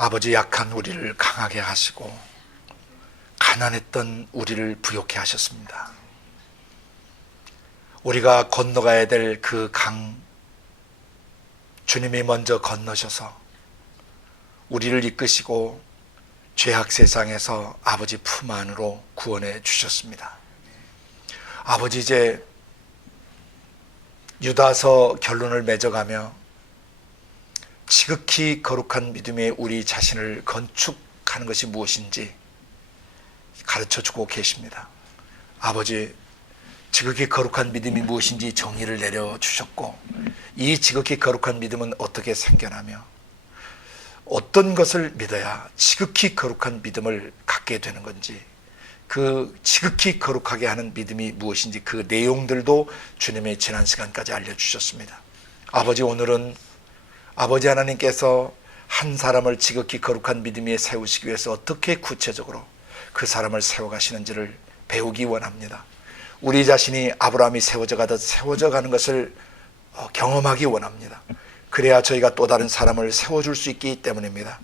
아버지, 약한 우리를 강하게 하시고 가난했던 우리를 부욕해 하셨습니다. 우리가 건너가야 될 그 강, 주님이 먼저 건너셔서 우리를 이끄시고 죄악 세상에서 아버지 품 안으로 구원해 주셨습니다. 아버지, 이제 유다서 결론을 맺어가며 지극히 거룩한 믿음의 우리 자신을 건축하는 것이 무엇인지 가르쳐주고 계십니다. 아버지, 지극히 거룩한 믿음이 무엇인지 정의를 내려주셨고, 이 지극히 거룩한 믿음은 어떻게 생겨나며 어떤 것을 믿어야 지극히 거룩한 믿음을 갖게 되는 건지, 그 지극히 거룩하게 하는 믿음이 무엇인지 그 내용들도 주님의 지난 시간까지 알려주셨습니다. 아버지, 오늘은 아버지 하나님께서 한 사람을 지극히 거룩한 믿음 위에 세우시기 위해서 어떻게 구체적으로 그 사람을 세워가시는지를 배우기 원합니다. 우리 자신이 아브라함이 세워져 가듯 세워져 가는 것을 경험하기 원합니다. 그래야 저희가 또 다른 사람을 세워줄 수 있기 때문입니다.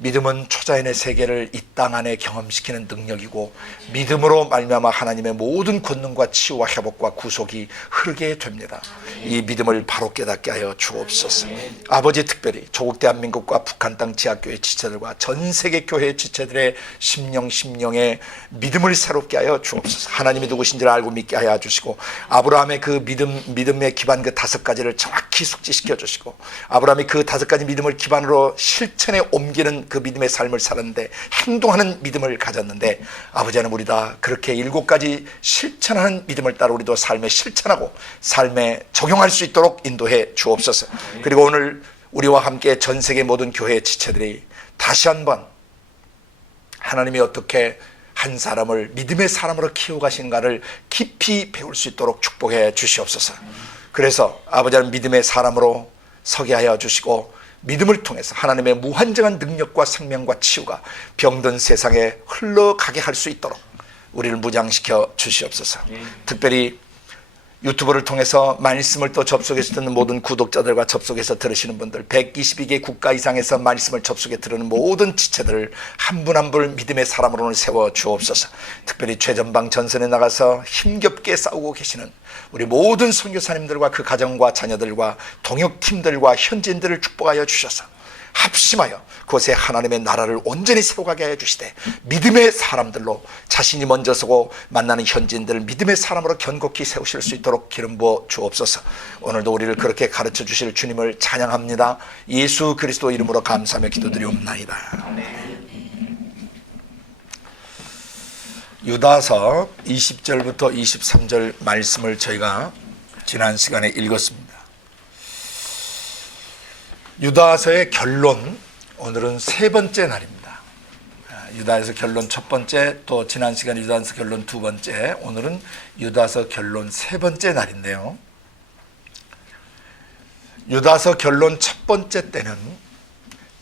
믿음은 초자연의 세계를 이 땅 안에 경험시키는 능력이고, 믿음으로 말미암아 하나님의 모든 권능과 치유와 회복과 구속이 흐르게 됩니다. 이 믿음을 바로 깨닫게 하여 주옵소서. 아버지, 특별히 조국 대한민국과 북한 땅 지하교회 지체들과 전 세계 교회 지체들의 심령의 믿음을 새롭게 하여 주옵소서. 하나님이 누구신지를 알고 믿게 하여 주시고, 아브라함의 그 믿음의 기반 그 5가지를 정확히 숙지시켜 주시고, 아브라함이 그 5가지 믿음을 기반으로 실천에 옮기는 그 믿음의 삶을 살았는데, 행동하는 믿음을 가졌는데, 아버지 하나님, 우리 다 그렇게 7가지 실천하는 믿음을 따라 우리도 삶에 실천하고 삶에 적용할 수 있도록 인도해 주옵소서. 그리고 오늘 우리와 함께 전 세계 모든 교회 지체들이 다시 한번 하나님이 어떻게 한 사람을 믿음의 사람으로 키워가신가를 깊이 배울 수 있도록 축복해 주시옵소서. 그래서 아버지 하나님, 믿음의 사람으로 서게 하여 주시고, 믿음을 통해서 하나님의 무한정한 능력과 생명과 치유가 병든 세상에 흘러가게 할 수 있도록 우리를 무장시켜 주시옵소서. 특별히 유튜브를 통해서 말씀을 또 접속해서 듣는 모든 구독자들과 접속해서 들으시는 분들, 122개 국가 이상에서 말씀을 접속해 들으는 모든 지체들을 한 분 한 분 믿음의 사람으로 세워 주옵소서. 특별히 최전방 전선에 나가서 힘겹게 싸우고 계시는 우리 모든 선교사님들과 그 가정과 자녀들과 동역팀들과 현지인들을 축복하여 주셔서 합심하여 그곳에 하나님의 나라를 온전히 세워가게 하여 주시되, 믿음의 사람들로 자신이 먼저 서고 만나는 현지인들을 믿음의 사람으로 견고히 세우실 수 있도록 기름 부어 주옵소서. 오늘도 우리를 그렇게 가르쳐 주실 주님을 찬양합니다. 예수 그리스도 이름으로 감사하며 기도드리옵나이다. 유다서 20절부터 23절 말씀을 저희가 지난 시간에 읽었습니다. 유다서의 결론, 오늘은 3번째 날입니다. 유다서 결론 첫 번째, 또 지난 시간에 유다서 결론 2번째, 오늘은 유다서 결론 3번째 날인데요. 유다서 결론 첫 번째 때는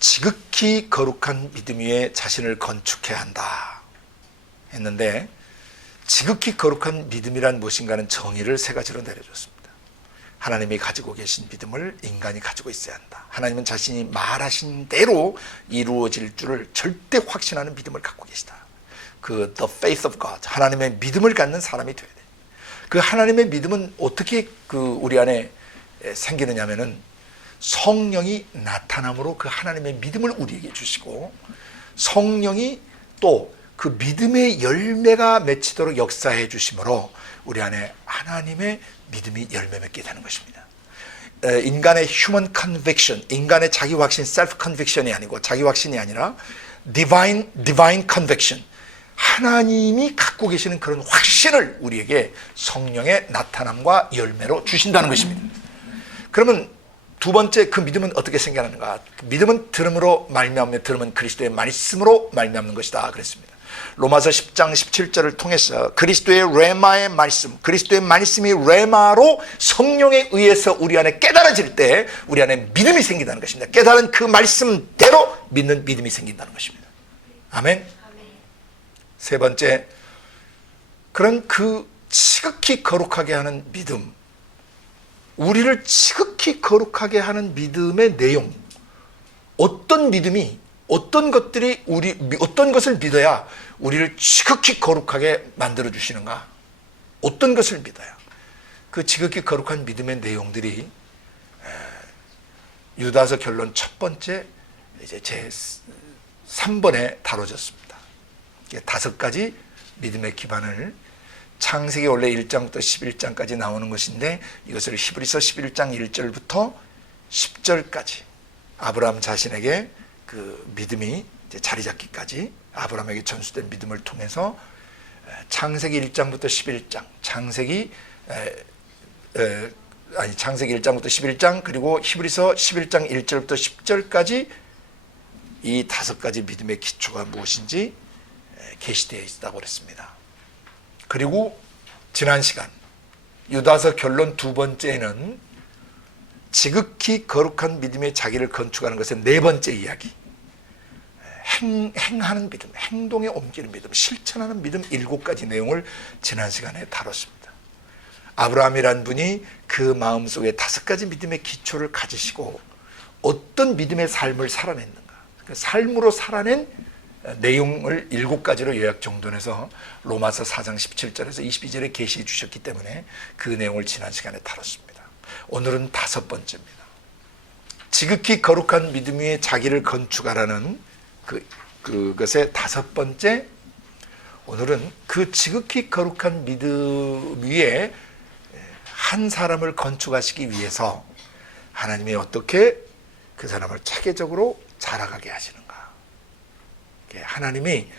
지극히 거룩한 믿음 위에 자신을 건축해야 한다 했는데, 지극히 거룩한 믿음이란 무엇인가는 정의를 3가지로 내려줬습니다. 하나님이 가지고 계신 믿음을 인간이 가지고 있어야 한다. 하나님은 자신이 말하신 대로 이루어질 줄을 절대 확신하는 믿음을 갖고 계시다. 그 the faith of God, 하나님의 믿음을 갖는 사람이 되어야 돼. 그 하나님의 믿음은 어떻게 우리 안에 생기느냐면은 성령이 나타남으로 그 하나님의 믿음을 우리에게 주시고, 성령이 또 그 믿음의 열매가 맺히도록 역사해 주심으로 우리 안에 하나님의 믿음이 열매 맺게 되는 것입니다. 인간의 human conviction, 인간의 자기 확신, self conviction이 아니고, 자기 확신이 아니라 divine conviction, 하나님이 갖고 계시는 그런 확신을 우리에게 성령의 나타남과 열매로 주신다는 것입니다. 그러면 2번째, 그 믿음은 어떻게 생겨나는가? 믿음은 들음으로 말미암으며 들음은 그리스도의 말씀으로 말미암는 것이다 그랬습니다. 로마서 10장 17절을 통해서 그리스도의 레마의 말씀, 그리스도의 말씀이 레마로 성령에 의해서 우리 안에 깨달아질 때 우리 안에 믿음이 생긴다는 것입니다. 깨달은 그 말씀대로 믿는 믿음이 생긴다는 것입니다. 아멘. 3번째, 그런 그 지극히 거룩하게 하는 믿음, 우리를 지극히 거룩하게 하는 믿음의 내용, 어떤 믿음이 어떤 것을 믿어야 우리를 지극히 거룩하게 만들어 주시는가? 어떤 것을 믿어야? 그 지극히 거룩한 믿음의 내용들이 유다서 결론 첫 번째 이제 제 3번에 다뤄졌습니다. 5가지 믿음의 기반을 창세기 원래 1장부터 11장까지 나오는 것인데 이것을 히브리서 11장 1절부터 10절까지 아브라함 자신에게 그 믿음이 이제 자리 잡기까지 아브라함에게 전수된 믿음을 통해서 창세기 1장부터 11장, 창세기 1장부터 11장 그리고 히브리서 11장 1절부터 10절까지 이 5가지 믿음의 기초가 무엇인지 계시되어 있다고 그랬습니다. 그리고 지난 시간 유다서 결론 2번째는 지극히 거룩한 믿음의 자기를 건축하는 것의 4번째 이야기, 행하는 믿음, 행동에 옮기는 믿음, 실천하는 믿음 7가지 내용을 지난 시간에 다뤘습니다. 아브라함이란 분이 그 마음속에 5가지 믿음의 기초를 가지시고 어떤 믿음의 삶을 살아냈는가, 삶으로 살아낸 내용을 7가지로 요약 정돈해서 로마서 4장 17절에서 22절에 계시해 주셨기 때문에 그 내용을 지난 시간에 다뤘습니다. 오늘은 5번째입니다. 지극히 거룩한 믿음 위에 자기를 건축하라는 그것의 5번째, 오늘은 그 지극히 거룩한 믿음 위에 한 사람을 건축하시기 위해서 하나님이 어떻게 그 사람을 체계적으로 자라가게 하시는가. 하나님이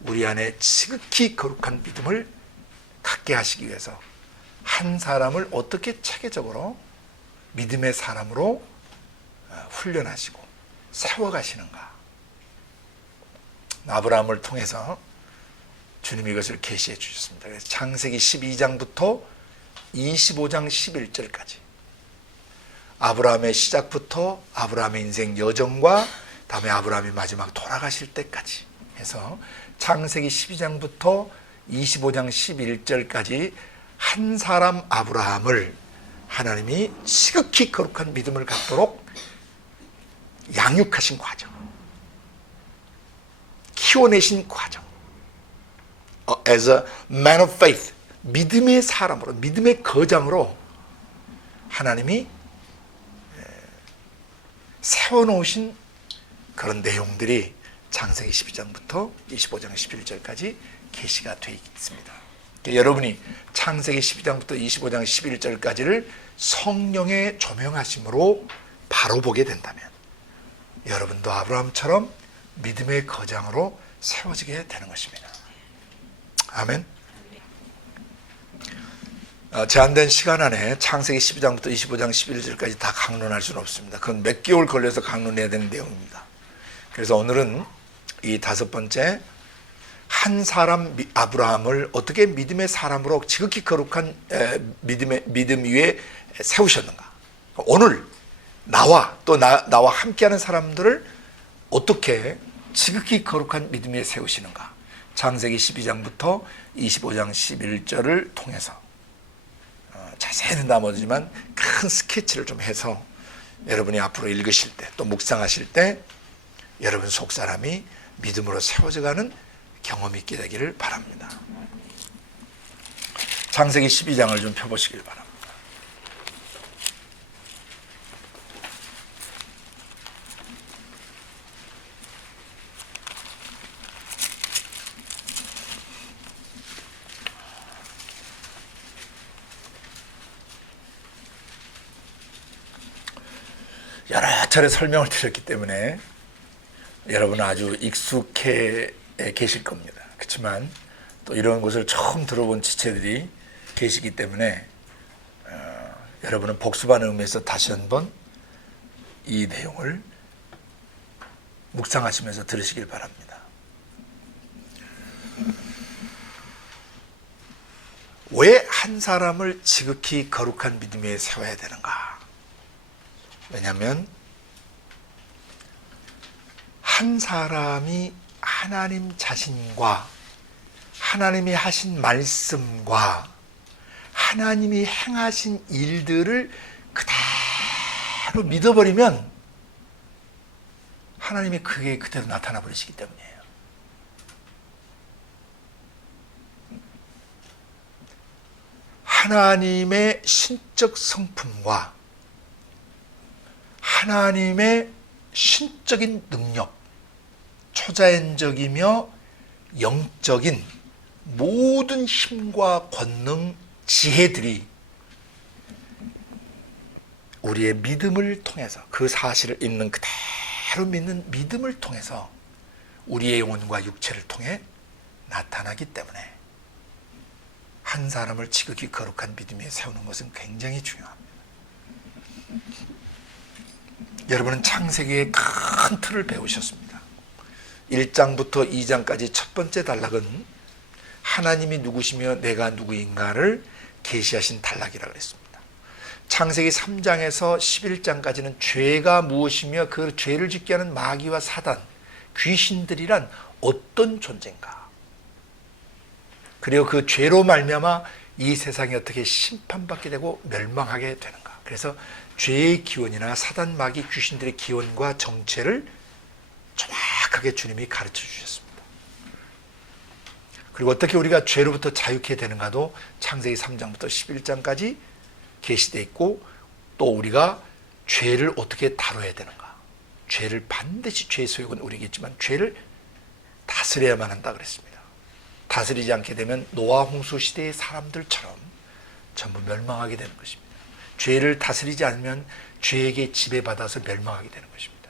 우리 안에 지극히 거룩한 믿음을 갖게 하시기 위해서 한 사람을 어떻게 체계적으로 믿음의 사람으로 훈련하시고 세워가시는가. 아브라함을 통해서 주님이 이것을 계시해 주셨습니다. 그래서 창세기 12장부터 25장 11절까지 아브라함의 시작부터 아브라함의 인생 여정과 다음에 아브라함이 마지막 돌아가실 때까지 해서 창세기 12장부터 25장 11절까지 한 사람 아브라함을 하나님이 지극히 거룩한 믿음을 갖도록 양육하신 과정, 키워내신 과정, as a man of faith, 믿음의 사람으로, 믿음의 거장으로 하나님이 세워놓으신 그런 내용들이 창세기 12장부터 25장 11절까지 계시가 되어 있습니다. 그러니까 여러분이 창세기 12장부터 25장 11절까지를 성령의 조명하심으로 바로 보게 된다면 여러분도 아브라함처럼 믿음의 거장으로 세워지게 되는 것입니다. 아멘. 제한된 시간 안에 창세기 12장부터 25장 11절까지 다 강론할 수는 없습니다. 그건 몇 개월 걸려서 강론해야 되는 내용입니다. 그래서 오늘은 이 5번째, 한 사람 아브라함을 어떻게 믿음의 사람으로 지극히 거룩한 믿음 위에 세우셨는가. 오늘 나와 또 나와 함께하는 사람들을 어떻게 지극히 거룩한 믿음 위에 세우시는가. 창세기 12장부터 25장 11절을 통해서 자세히는 나머지만 큰 스케치를 좀 해서 여러분이 앞으로 읽으실 때 또 묵상하실 때 여러분 속사람이 믿음으로 세워져가는 경험이 있게 되기를 바랍니다. 창세기 12장을 좀 펴보시길 바랍니다. 여러 차례 설명을 드렸기 때문에 여러분은 아주 익숙해 계실 겁니다. 그렇지만 또 이런 것을 처음 들어본 지체들이 계시기 때문에 여러분은 복습하는 의미에서 다시 한번 이 내용을 묵상하시면서 들으시길 바랍니다. 왜 한 사람을 지극히 거룩한 믿음 위에 세워야 되는가? 왜냐하면 한 사람이 하나님 자신과 하나님이 하신 말씀과 하나님이 행하신 일들을 그대로 믿어버리면 하나님이 그게 그대로 나타나 버리시기 때문이에요. 하나님의 신적 성품과 하나님의 신적인 능력, 초자연적이며 영적인 모든 힘과 권능, 지혜들이 우리의 믿음을 통해서, 그 사실을 있는 그대로 믿는 믿음을 통해서 우리의 영혼과 육체를 통해 나타나기 때문에 한 사람을 지극히 거룩한 믿음에 세우는 것은 굉장히 중요합니다. 여러분은 창세기의 큰 틀을 배우셨습니다. 1장부터 2장까지 첫 번째 단락은 하나님이 누구시며 내가 누구인가를 계시하신 단락이라고 했습니다. 창세기 3장에서 11장까지는 죄가 무엇이며 그 죄를 짓게 하는 마귀와 사단, 귀신들이란 어떤 존재인가, 그리고 그 죄로 말미암아 이 세상이 어떻게 심판받게 되고 멸망하게 되는가. 그래서 죄의 기원이나 사단, 마귀, 귀신들의 기원과 정체를 정확하게 주님이 가르쳐 주셨습니다. 그리고 어떻게 우리가 죄로부터 자유케 되는가도 창세기 3장부터 11장까지 계시되어 있고, 또 우리가 죄를 어떻게 다뤄야 되는가, 죄를 반드시, 죄의 소욕은 우리에게 있지만 죄를 다스려야만 한다 그랬습니다. 다스리지 않게 되면 노아 홍수 시대의 사람들처럼 전부 멸망하게 되는 것입니다. 죄를 다스리지 않으면 죄에게 지배받아서 멸망하게 되는 것입니다.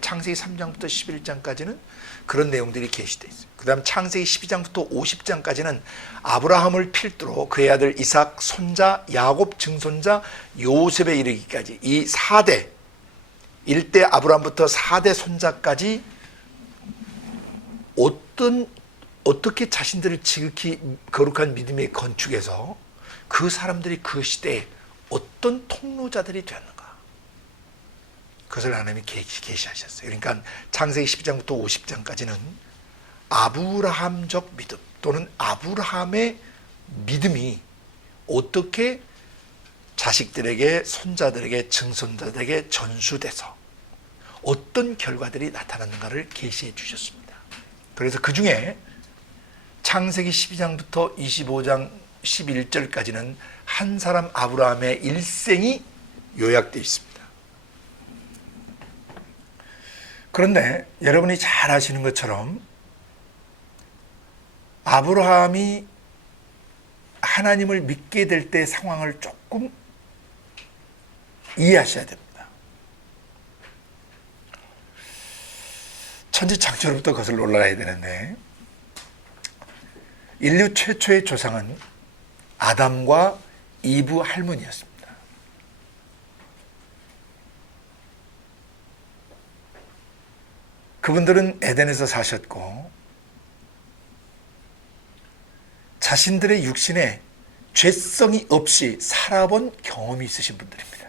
창세기 3장부터 11장까지는 그런 내용들이 계시되어 있어요. 그 다음 창세기 12장부터 50장까지는 아브라함을 필두로 그의 아들 이삭, 손자, 야곱, 증손자, 요셉에 이르기까지 이 4대, 1대 아브라함부터 4대 손자까지 어떻게 자신들을 지극히 거룩한 믿음에 건축해서 그 사람들이 그 시대에 어떤 통로자들이 되었는가, 그것을 하나님이 계시하셨어요. 그러니까 창세기 12장부터 50장까지는 아브라함적 믿음 또는 아브라함의 믿음이 어떻게 자식들에게, 손자들에게, 증손자들에게 전수돼서 어떤 결과들이 나타났는가를 계시해 주셨습니다. 그래서 그 중에 창세기 12장부터 25장 11절까지는 한 사람 아브라함의 일생이 요약되어 있습니다. 그런데 여러분이 잘 아시는 것처럼 아브라함이 하나님을 믿게 될 때 상황을 조금 이해하셔야 됩니다. 천지창조로부터 거슬러 올라가야 되는데, 인류 최초의 조상은 아담과 이브 할머니였습니다. 그분들은 에덴에서 사셨고 자신들의 육신에 죄성이 없이 살아본 경험이 있으신 분들입니다.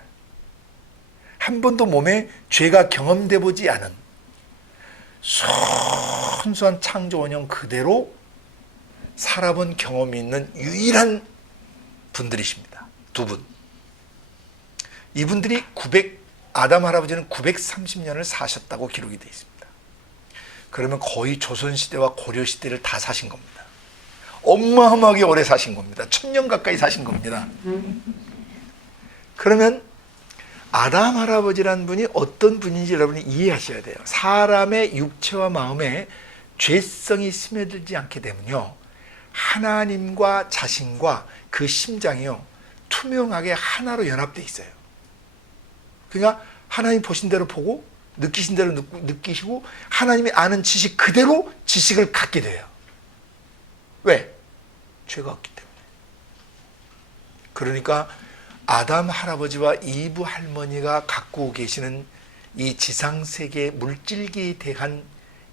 한 번도 몸에 죄가 경험돼 보지 않은 순수한 창조 원형 그대로 살아본 경험이 있는 유일한 분들이십니다. 두 분. 이분들이 아담 할아버지는 930년을 사셨다고 기록이 되어 있습니다. 그러면 거의 조선시대와 고려시대를 다 사신 겁니다. 어마어마하게 오래 사신 겁니다. 1000년 가까이 사신 겁니다. 그러면 아담 할아버지라는 분이 어떤 분인지 여러분이 이해하셔야 돼요. 사람의 육체와 마음에 죄성이 스며들지 않게 되면요, 하나님과 자신과 그 심장이요 투명하게 하나로 연합되어 있어요. 그러니까 하나님 보신 대로 보고 느끼신 대로 느끼시고 하나님이 아는 지식 그대로 지식을 갖게 돼요. 왜? 죄가 없기 때문에. 그러니까 아담 할아버지와 이브 할머니가 갖고 계시는 이 지상세계 물질기에 대한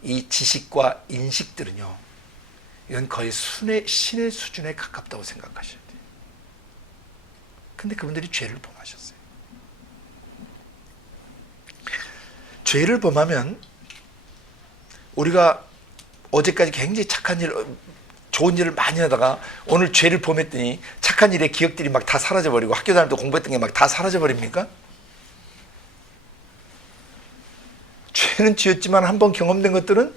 이 지식과 인식들은요, 이건 거의 신의 수준에 가깝다고 생각하셔야 돼요. 근데 그분들이 죄를 범하셨어요. 죄를 범하면 우리가 어제까지 굉장히 착한 일, 좋은 일을 많이 하다가 오늘 죄를 범했더니 착한 일의 기억들이 막 다 사라져버리고 학교 다닐 때 공부했던 게 막 다 사라져버립니까? 죄는 지었지만 한번 경험된 것들은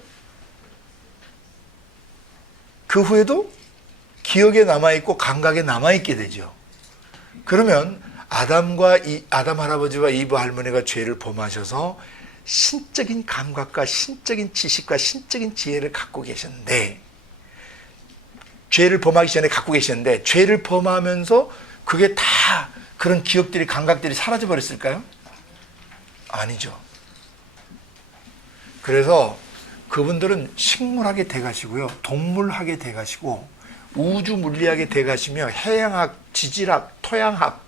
그 후에도 기억에 남아있고 감각에 남아있게 되죠. 그러면 아담 할아버지와 이브 할머니가 죄를 범하셔서 신적인 감각과 신적인 지식과 신적인 지혜를 갖고 계셨는데, 죄를 범하기 전에 갖고 계셨는데, 죄를 범하면서 그게 다 그런 기억들이, 감각들이 사라져 버렸을까요? 아니죠. 그래서 그분들은 식물학에 돼가시고요, 동물학에 돼가시고, 우주 물리학에 돼가시며, 해양학, 지질학, 토양학,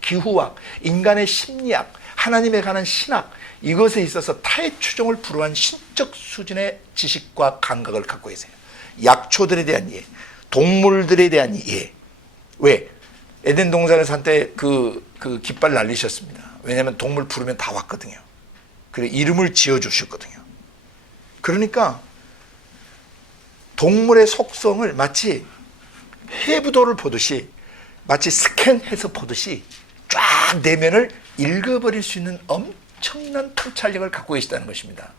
기후학, 인간의 심리학, 하나님에 관한 신학, 이것에 있어서 타의 추종을 불허한 신적 수준의 지식과 감각을 갖고 계세요. 약초들에 대한 이해, 동물들에 대한 이해. 왜? 에덴 동산에 산 때 그 깃발 날리셨습니다. 왜냐하면 동물 부르면 다 왔거든요. 그래 이름을 지어주셨거든요. 그러니까 동물의 속성을 마치 해부도를 보듯이, 마치 스캔해서 보듯이 쫙 내면을 읽어버릴 수 있는 엄청난 통찰력을 갖고 계시다는 것입니다.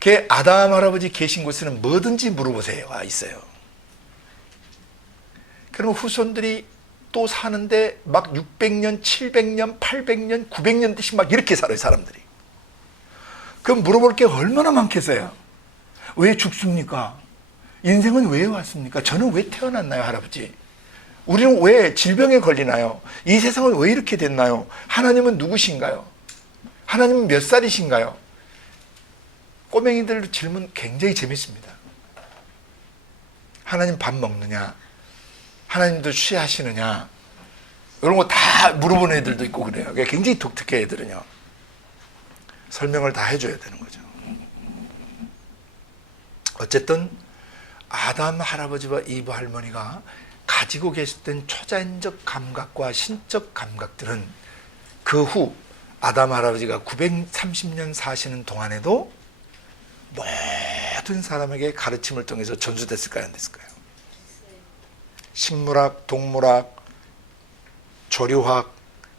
그 아담 할아버지 계신 곳에는 뭐든지 물어보세요. 있어요. 그러면 후손들이 또 사는데 막 600년, 700년, 800년, 900년씩 막 이렇게 살아요, 사람들이. 그럼 물어볼 게 얼마나 많겠어요? 왜 죽습니까? 인생은 왜 왔습니까? 저는 왜 태어났나요, 할아버지? 우리는 왜 질병에 걸리나요? 이 세상은 왜 이렇게 됐나요? 하나님은 누구신가요? 하나님은 몇 살이신가요? 꼬맹이들 질문 굉장히 재밌습니다. 하나님 밥 먹느냐? 하나님도 쉬하시느냐? 이런 거 다 물어보는 애들도 있고 그래요. 굉장히 독특해, 애들은요. 설명을 다 해줘야 되는 거죠. 어쨌든 아담 할아버지와 이브 할머니가 가지고 계셨던 초자연적 감각과 신적 감각들은 그 후 아담 할아버지가 930년 사시는 동안에도 모든 사람에게 가르침을 통해서 전수됐을까요? 안 됐을까요? 식물학, 동물학, 조류학,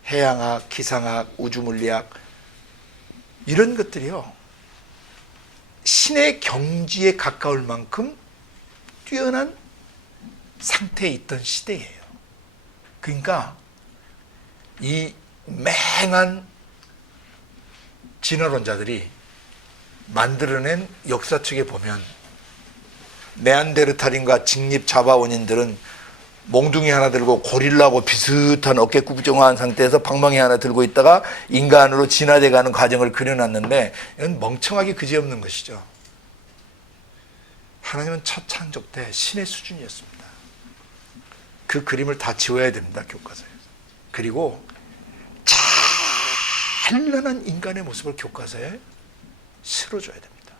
해양학, 기상학, 우주물리학, 이런 것들이요, 신의 경지에 가까울 만큼 뛰어난 상태에 있던 시대예요. 그러니까 이 맹한 진화론자들이 만들어낸 역사책에 보면 네안데르탈인과 직립 자바원인들은 몽둥이 하나 들고 고릴라하고 비슷한 어깨 구부정한 상태에서 방망이 하나 들고 있다가 인간으로 진화돼가는 과정을 그려놨는데, 이건 멍청하게 그지없는 것이죠. 하나님은 첫 창조 때 신의 수준이었습니다. 그 그림을 다 지워야 됩니다, 교과서에. 그리고 찬란한 인간의 모습을 교과서에 실어줘야 됩니다.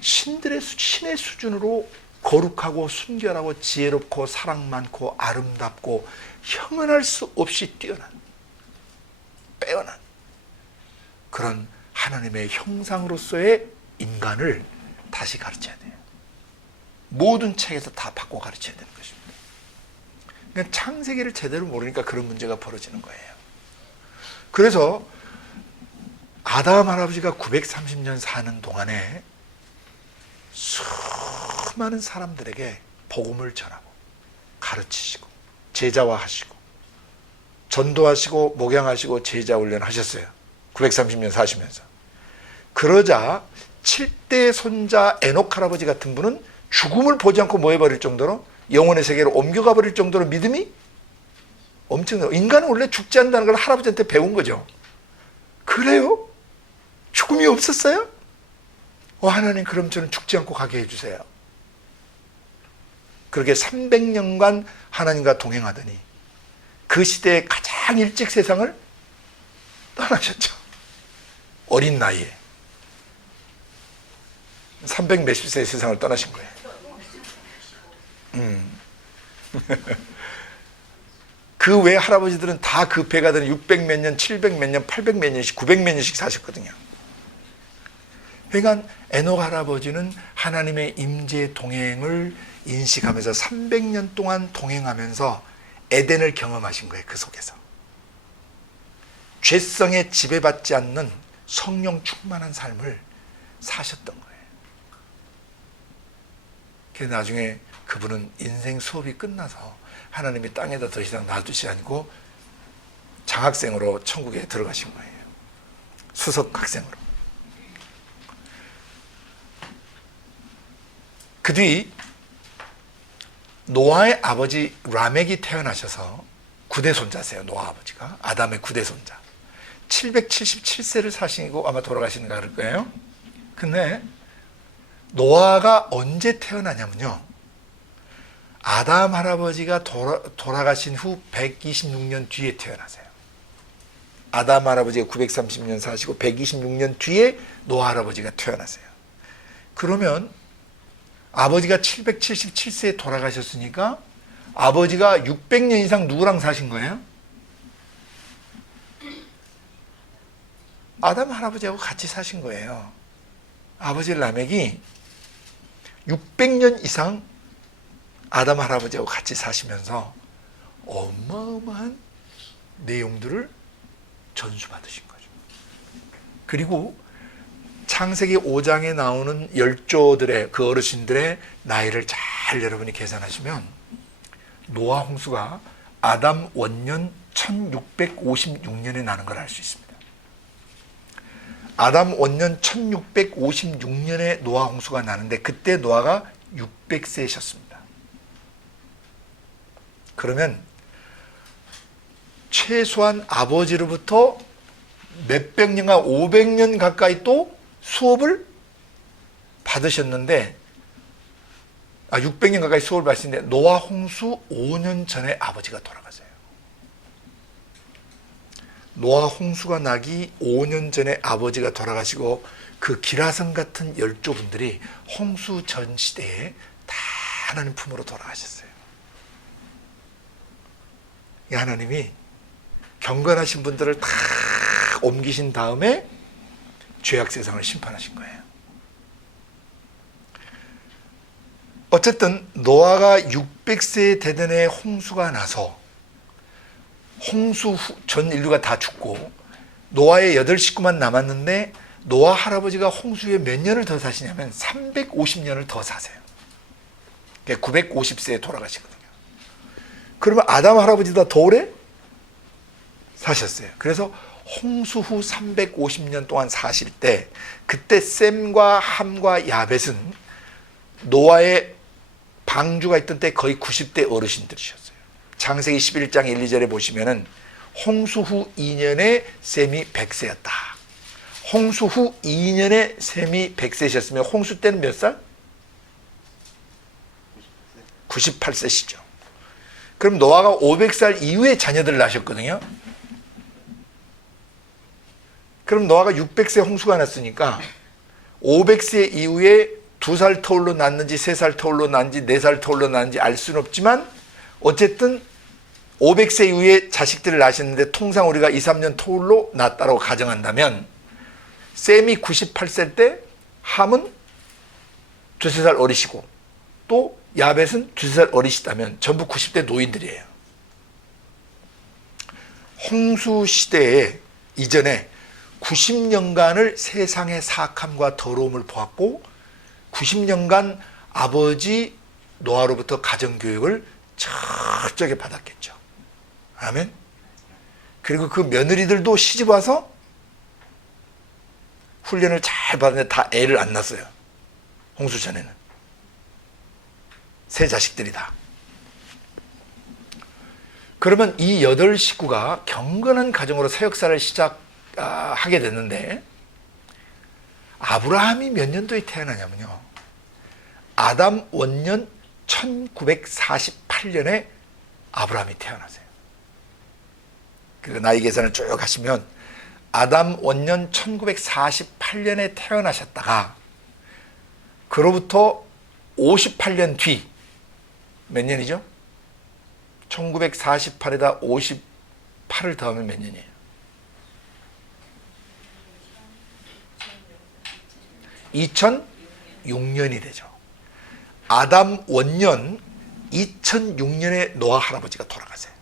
신의 수준으로 거룩하고 순결하고 지혜롭고 사랑 많고 아름답고 형언할 수 없이 뛰어난, 빼어난 그런 하나님의 형상으로서의 인간을 다시 가르쳐야 돼요. 모든 책에서 다 바꿔 가르쳐야 되는 것입니다. 그러니까 창세기를 제대로 모르니까 그런 문제가 벌어지는 거예요. 그래서 아담 할아버지가 930년 사는 동안에 수많은 사람들에게 복음을 전하고 가르치시고 제자화하시고 전도하시고 목양하시고 제자 훈련하셨어요. 930년 사시면서. 그러자 7대 손자 에녹 할아버지 같은 분은 죽음을 보지 않고 뭐 해버릴 정도로, 영혼의 세계로 옮겨가 버릴 정도로 믿음이 엄청나요. 인간은 원래 죽지 않는다는 걸 할아버지한테 배운 거죠. 그래요? 죽음이 없었어요? 하나님, 그럼 저는 죽지 않고 가게 해주세요. 그렇게 300년간 하나님과 동행하더니 그 시대에 가장 일찍 세상을 떠나셨죠. 어린 나이에 300 몇십 세의 세상을 떠나신 거예요. 그 외 할아버지들은 다 그 배가 되는 600 몇 년, 700 몇 년, 800 몇 년씩, 900 몇 년씩 사셨거든요. 그러니까 에녹 할아버지는 하나님의 임재 동행을 인식하면서 300년 동안 동행하면서 에덴을 경험하신 거예요. 그 속에서 죄성에 지배받지 않는 성령 충만한 삶을 사셨던 거예요. 그래서 나중에 그분은 인생 수업이 끝나서 하나님이 땅에다 더 이상 놔두지 않고 장학생으로 천국에 들어가신 거예요. 수석 학생으로. 그 뒤 노아의 아버지 라멕이 태어나셔서 9대 손자세요. 노아 아버지가 아담의 9대 손자. 777세를 사시고 아마 돌아가시는가 그럴 거예요. 근데 노아가 언제 태어나냐면요, 아담 할아버지가 돌아가신 후 126년 뒤에 태어나세요. 아담 할아버지가 930년 사시고 126년 뒤에 노아 할아버지가 태어나세요. 그러면 아버지가 777세에 돌아가셨으니까 아버지가 600년 이상 누구랑 사신 거예요? 아담 할아버지하고 같이 사신 거예요. 아버지 라멕이 600년 이상 아담 할아버지하고 같이 사시면서 어마어마한 내용들을 전수받으신 거죠. 그리고 창세기 5장에 나오는 열조들의 그 어르신들의 나이를 잘 여러분이 계산하시면 노아 홍수가 아담 원년 1656년에 나는 걸 알 수 있습니다. 아담 원년 1656년에 노아 홍수가 나는데 그때 노아가 600세셨습니다. 그러면 최소한 아버지로부터 몇백 년간 500년 가까이 또 수업을 받으셨는데 600년 가까이 수업을 받으셨는데 노아 홍수 5년 전에 아버지가 돌아가세요. 노아 홍수가 나기 5년 전에 아버지가 돌아가시고 그 기라성 같은 열조분들이 홍수 전 시대에 다 하나님 품으로 돌아가셨어요. 하나님이 경건하신 분들을 다 옮기신 다음에 죄악 세상을 심판하신 거예요. 어쨌든 노아가 600세 되던 해 홍수가 나서 홍수 후 전 인류가 다 죽고 노아의 8식구만 남았는데 노아 할아버지가 홍수에 몇 년을 더 사시냐면 350년을 더 사세요. 950세에 돌아가시거든요. 그러면 아담 할아버지보다 더 오래 사셨어요. 그래서 홍수 후 350년 동안 사실 때 그때 셈과 함과 야벳은 노아의 방주가 있던 때 거의 90대 어르신들이셨어요. 창세기 11장 1, 2절에 보시면은 홍수 후 2년에 셈이 100세였다. 홍수 후 2년에 셈이 100세셨으면 홍수 때는 몇 살? 98세시죠. 그럼 노아가 500살 이후에 자녀들을 낳으셨거든요. 그럼 노아가 600세 홍수가 났으니까 500세 이후에 2살 터울로 낳는지 3살 터울로 낳는지 4살 터울로 낳는지 알 수는 없지만 어쨌든 500세 이후에 자식들을 낳으셨는데 통상 우리가 2, 3년 터울로 낳았다고 가정한다면 셈이 98세 때 함은 2-3살 어리시고 또 야벳은 2-3살 어리시다면 전부 90대 노인들이에요. 홍수 시대에 이전에 90년간을 세상의 사악함과 더러움을 보았고 90년간 아버지 노아로부터 가정교육을 철저하게 받았겠죠. 아멘. 그리고 그 며느리들도 시집 와서 훈련을 잘 받았는데 다 애를 안 낳았어요. 홍수 전에는. 세 자식들이다. 그러면 이 8식구가 경건한 가정으로 새 역사를 시작하게 됐는데 아브라함이 몇 년도에 태어나냐면요. 아담 원년 1948년에 아브라함이 태어나세요. 그리고 나이 계산을 쭉 하시면 아담 원년 1948년에 태어나셨다가 그로부터 58년 뒤 몇 년이죠? 1948에다 58을 더하면 몇 년이에요? 2006년이 되죠. 아담 원년 2006년에 노아 할아버지가 돌아가세요.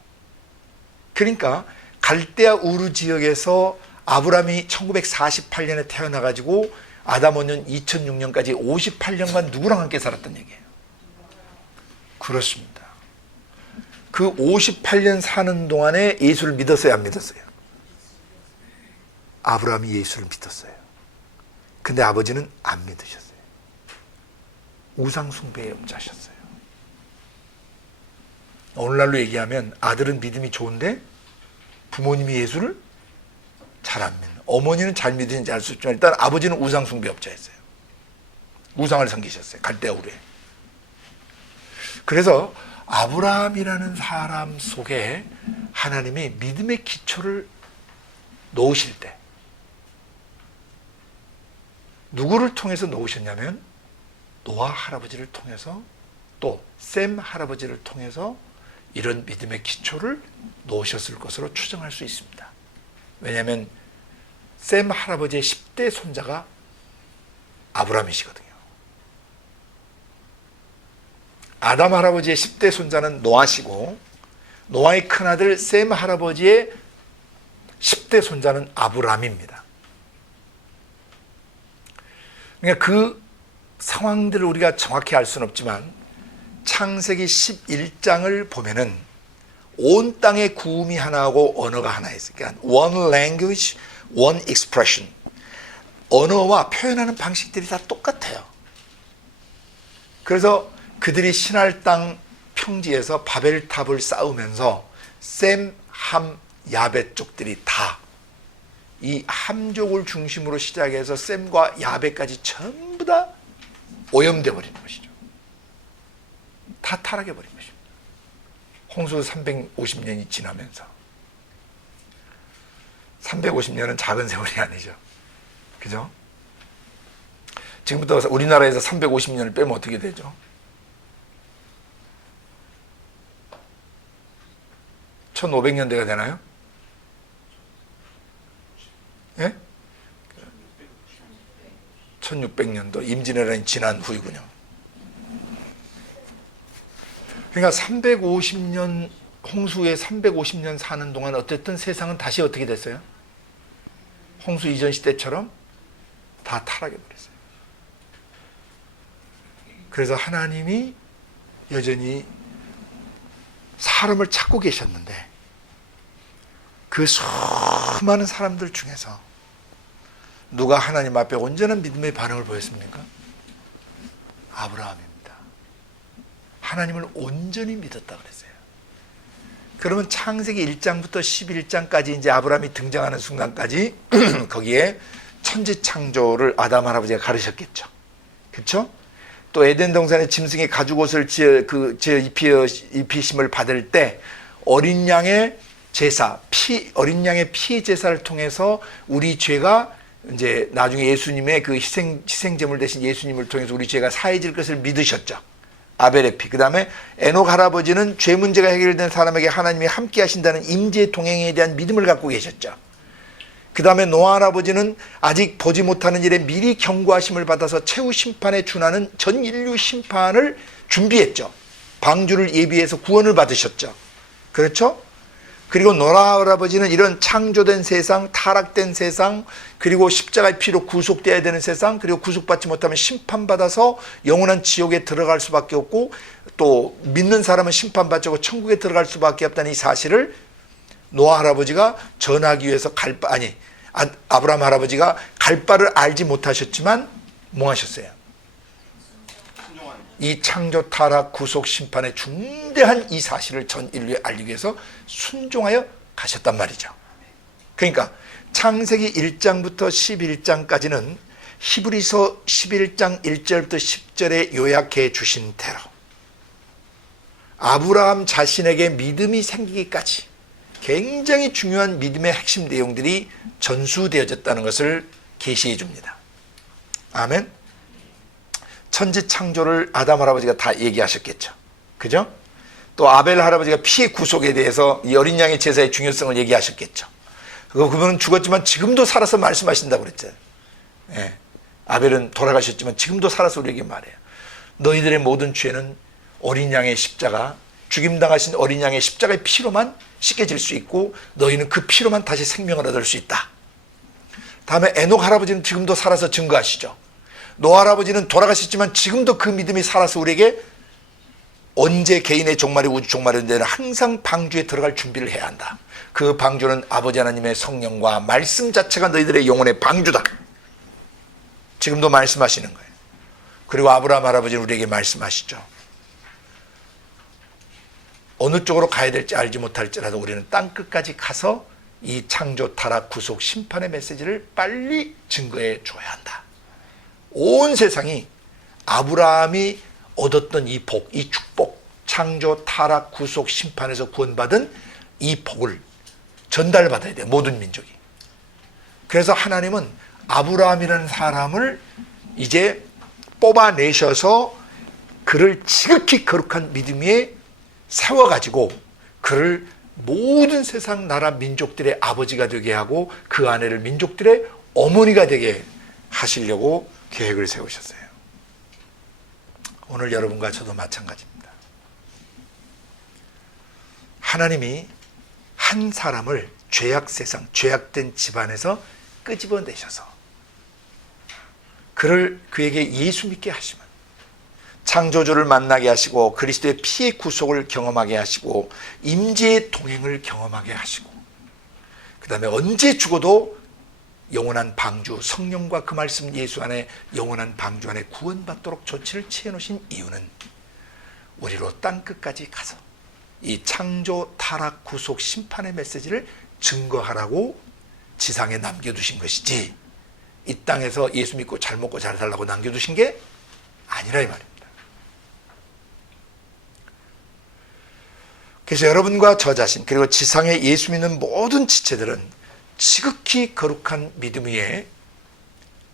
그러니까 갈대아 우르 지역에서 아브라함이 1948년에 태어나가지고 아담 원년 2006년까지 58년간 누구랑 함께 살았던 얘기예요. 그렇습니다. 그 58년 사는 동안에 예수를 믿었어요, 안 믿었어요? 아브라함이 예수를 믿었어요. 근데 아버지는 안 믿으셨어요. 우상 숭배의 업자셨어요. 오늘날로 얘기하면 아들은 믿음이 좋은데 부모님이 예수를 잘 안 믿는, 어머니는 잘 믿는지 알 수 없지만 일단 아버지는 우상 숭배 업자였어요. 우상을 섬기셨어요. 갈대아 우르에. 그래서 아브라함이라는 사람 속에 하나님이 믿음의 기초를 놓으실 때 누구를 통해서 놓으셨냐면 노아 할아버지를 통해서 또 셈 할아버지를 통해서 이런 믿음의 기초를 놓으셨을 것으로 추정할 수 있습니다. 왜냐하면 셈 할아버지의 10대 손자가 아브라함이시거든요. 아담 할아버지의 10대 손자는 노아시고 노아의 큰아들 셈 할아버지의 10대 손자는 아브라함입니다. 그러니까 그 상황들을 우리가 정확히 알 수는 없지만 창세기 11장을 보면은 온 땅에 구음이 하나하고 언어가 하나 있어요. 그러니까 one language, one expression. 언어와 표현하는 방식들이 다 똑같아요. 그래서 그들이 신할 땅 평지에서 바벨탑을 쌓으면서 셈, 함, 야벳 쪽들이 다 이 함족을 중심으로 시작해서 셈과 야벳까지 전부 다 오염돼 버리는 것이죠. 다 타락해 버린 것입니다. 홍수 350년이 지나면서 350년은 작은 세월이 아니죠. 그죠? 지금부터 우리나라에서 350년을 빼면 어떻게 되죠? (1500년대가) 되나요? 예? 1600년도 임진왜란이 지난 후이군요. 그러니까 350년 홍수에 350년 사는 동안 어쨌든 세상은 다시 어떻게 됐어요? 홍수 이전 시대처럼 다 타락해 버렸어요. 그래서 하나님이 여전히 사람을 찾고 계셨는데 그 수많은 사람들 중에서 누가 하나님 앞에 온전한 믿음의 반응을 보였습니까? 아브라함입니다. 하나님을 온전히 믿었다 그랬어요. 그러면 창세기 1장부터 11장까지 이제 아브라함이 등장하는 순간까지 거기에 천지 창조를 아담 할아버지가 가르쳤겠죠. 그렇죠? 또 에덴 동산의 짐승의 가죽옷을 입히심을 받을 때 어린 양의 제사, 어린 양의 피 제사를 통해서 우리 죄가 이제 나중에 예수님의 그 희생제물 대신 예수님을 통해서 우리 죄가 사해질 것을 믿으셨죠. 아벨의 피. 그 다음에 에녹 할아버지는 죄 문제가 해결된 사람에게 하나님이 함께 하신다는 임재 동행에 대한 믿음을 갖고 계셨죠. 그 다음에 노아 할아버지는 아직 보지 못하는 일에 미리 경고하심을 받아서 최후 심판에 준하는 전 인류 심판을 준비했죠. 방주를 예비해서 구원을 받으셨죠. 그렇죠? 그리고 노아 할아버지는 이런 창조된 세상, 타락된 세상, 그리고 십자가의 피로 구속되어야 되는 세상, 그리고 구속받지 못하면 심판받아서 영원한 지옥에 들어갈 수밖에 없고 또 믿는 사람은 심판받지 않고 천국에 들어갈 수밖에 없다는 이 사실을 노아 할아버지가 전하기 위해서 아브라함 할아버지가 갈 바를 알지 못하셨지만 뭐 하셨어요? 이 창조 타락 구속 심판의 중대한 이 사실을 전 인류에 알리기 위해서 순종하여 가셨단 말이죠. 그러니까 창세기 1장부터 11장까지는 히브리서 11장 1절부터 10절에 요약해 주신 대로 아브라함 자신에게 믿음이 생기기까지 굉장히 중요한 믿음의 핵심 내용들이 전수되어졌다는 것을 계시해 줍니다. 아멘. 천지 창조를 아담 할아버지가 다 얘기하셨겠죠. 그죠? 또 아벨 할아버지가 피의 구속에 대해서 이 어린 양의 제사의 중요성을 얘기하셨겠죠. 그분은 죽었지만 지금도 살아서 말씀하신다고 그랬죠. 예. 아벨은 돌아가셨지만 지금도 살아서 우리에게 말해요. 너희들의 모든 죄는 어린 양의 십자가, 죽임당하신 어린 양의 십자가의 피로만 씻겨질 수 있고 너희는 그 피로만 다시 생명을 얻을 수 있다. 다음에 에녹 할아버지는 지금도 살아서 증거하시죠. 노아 할아버지는 돌아가셨지만 지금도 그 믿음이 살아서 우리에게 언제 개인의 종말이 우주 종말이 되는 항상 방주에 들어갈 준비를 해야 한다. 그 방주는 아버지 하나님의 성령과 말씀 자체가 너희들의 영혼의 방주다. 지금도 말씀하시는 거예요. 그리고 아브라함 할아버지는 우리에게 말씀하시죠. 어느 쪽으로 가야 될지 알지 못할지라도 우리는 땅끝까지 가서 이 창조, 타락, 구속, 심판의 메시지를 빨리 증거해 줘야 한다. 온 세상이 아브라함이 얻었던 이 복, 이 축복, 창조, 타락, 구속, 심판에서 구원받은 이 복을 전달받아야 돼요. 모든 민족이. 그래서 하나님은 아브라함이라는 사람을 이제 뽑아내셔서 그를 지극히 거룩한 믿음 위에 세워가지고 그를 모든 세상 나라 민족들의 아버지가 되게 하고 그 아내를 민족들의 어머니가 되게 하시려고 계획을 세우셨어요. 오늘 여러분과 저도 마찬가지입니다. 하나님이 한 사람을 죄악 세상, 죄악된 집안에서 끄집어내셔서 그에게 예수 믿게 하시면 창조주를 만나게 하시고 그리스도의 피의 구속을 경험하게 하시고 임재의 동행을 경험하게 하시고 그 다음에 언제 죽어도 영원한 방주, 성령과 그 말씀 예수 안에 영원한 방주 안에 구원받도록 조치를 취해놓으신 이유는 우리로 땅끝까지 가서 이 창조, 타락, 구속, 심판의 메시지를 증거하라고 지상에 남겨두신 것이지 이 땅에서 예수 믿고 잘 먹고 잘 살라고 남겨두신 게 아니라 이 말입니다. 그래서 여러분과 저 자신 그리고 지상에 예수 믿는 모든 지체들은 지극히 거룩한 믿음 위에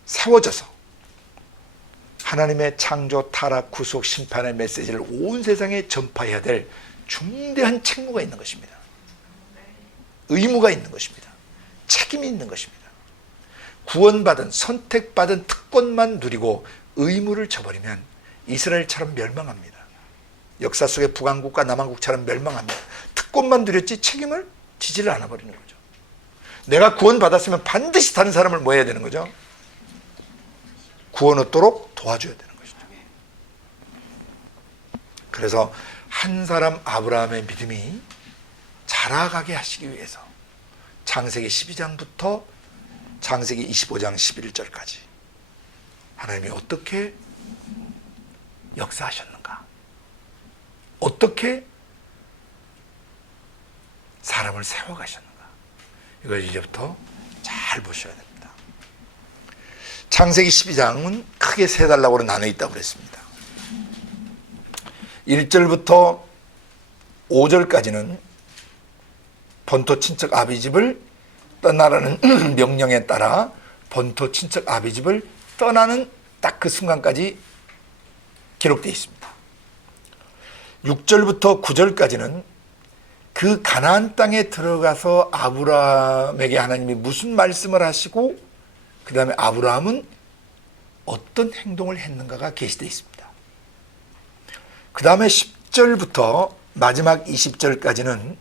세워져서 하나님의 창조, 타락, 구속, 심판의 메시지를 온 세상에 전파해야 될 중대한 책무가 있는 것입니다. 의무가 있는 것입니다. 책임이 있는 것입니다. 구원받은 선택받은 특권만 누리고 의무를 저버리면 이스라엘처럼 멸망합니다. 역사 속의 북왕국과 남왕국처럼 멸망합니다. 특권만 누렸지 책임을 지지를 않아 버리는 거죠. 내가 구원받았으면 반드시 다른 사람을 뭐 해야 되는 거죠? 구원 얻도록 도와줘야 되는 것이죠. 그래서 한 사람 아브라함의 믿음이 자라가게 하시기 위해서 창세기 12장부터 창세기 25장 11절까지 하나님이 어떻게 역사하셨는가, 어떻게 사람을 세워가셨는가, 이걸 이제부터 잘 보셔야 됩니다. 창세기 12장은 크게 세 단락으로 나눠 있다고 그랬습니다. 1절부터 5절까지는 본토 친척 아비집을 떠나라는 명령에 따라 본토 친척 아비집을 떠나는 딱 그 순간까지 기록되어 있습니다. 6절부터 9절까지는 그 가나안 땅에 들어가서 아브라함에게 하나님이 무슨 말씀을 하시고 그 다음에 아브라함은 어떤 행동을 했는가가 게시되어 있습니다. 그 다음에 10절부터 마지막 20절까지는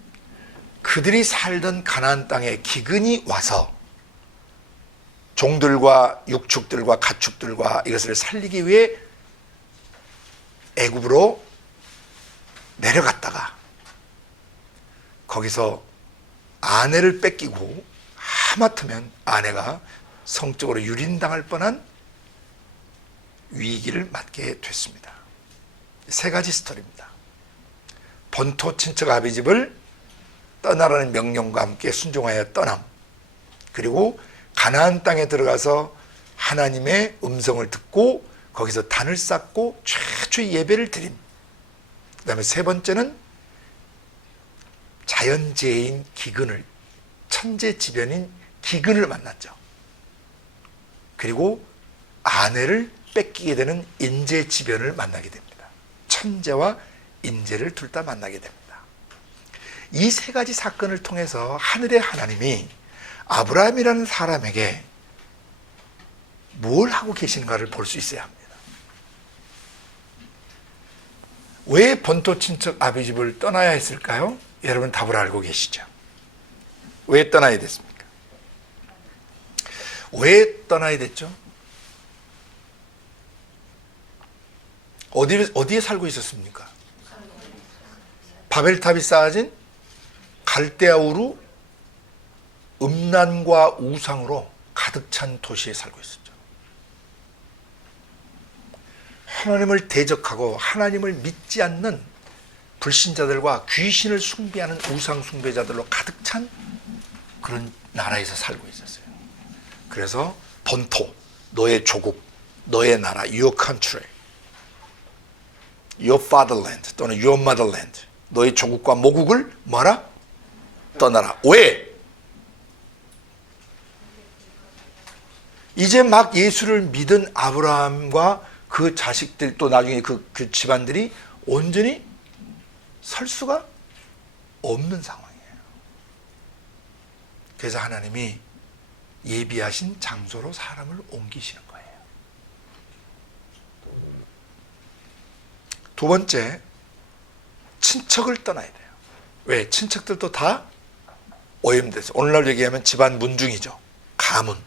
그들이 살던 가나안 땅에 기근이 와서 종들과 육축들과 가축들과 이것을 살리기 위해 애굽으로 내려갔다가 거기서 아내를 뺏기고 하마터면 아내가 성적으로 유린당할 뻔한 위기를 맞게 됐습니다. 세 가지 스토리입니다. 본토 친척 아비집을 떠나라는 명령과 함께 순종하여 떠남, 그리고 가나안 땅에 들어가서 하나님의 음성을 듣고 거기서 단을 쌓고 최초의 예배를 드림. 그 다음에 세 번째는 자연재해인 기근을, 천재지변인 기근을 만났죠. 그리고 아내를 뺏기게 되는 인재지변을 만나게 됩니다. 천재와 인재를 둘 다 만나게 됩니다. 이 세 가지 사건을 통해서 하늘의 하나님이 아브라함이라는 사람에게 뭘 하고 계신가를 볼 수 있어야 합니다. 왜 본토 친척 아비집을 떠나야 했을까요? 여러분 답을 알고 계시죠? 왜 떠나야 됐습니까? 왜 떠나야 됐죠? 어디에 살고 있었습니까? 바벨탑이 쌓아진 갈대아 우루 음란과 우상으로 가득 찬 도시에 살고 있었죠. 하나님을 대적하고 하나님을 믿지 않는 불신자들과 귀신을 숭배하는 우상 숭배자들로 가득 찬 그런 나라에서 살고 있었어요. 그래서 본토, 너의 조국, 너의 나라, your country, your fatherland 또는 your motherland, 너의 조국과 모국을 뭐라? 떠나라. 왜? 이제 막 예수를 믿은 아브라함과 그 자식들 또 나중에 그 집안들이 온전히 설 수가 없는 상황이에요. 그래서 하나님이 예비하신 장소로 사람을 옮기시는 거예요. 두 번째, 친척을 떠나야 돼요. 왜? 친척들도 다 오염돼서, 오늘날 얘기하면 집안 문중이죠. 가문.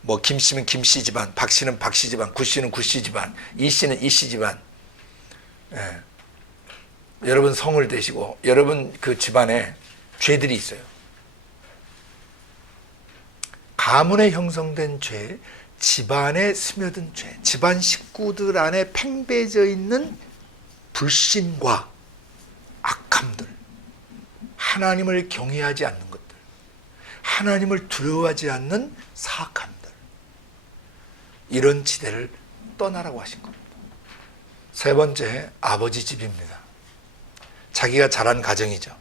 뭐 김씨는 김씨 집안, 박씨는 박씨 집안, 구씨는 구씨 집안, 이씨는 이씨 집안. 예. 여러분 성을 대시고 여러분 그 집안에 죄들이 있어요. 가문에 형성된 죄, 집안에 스며든 죄, 집안 식구들 안에 팽배져 있는 불신과 악함들, 하나님을 경외하지 않는 것들, 하나님을 두려워하지 않는 사악함들, 이런 지대를 떠나라고 하신 겁니다. 세 번째, 아버지 집입니다. 자기가 자란 가정이죠.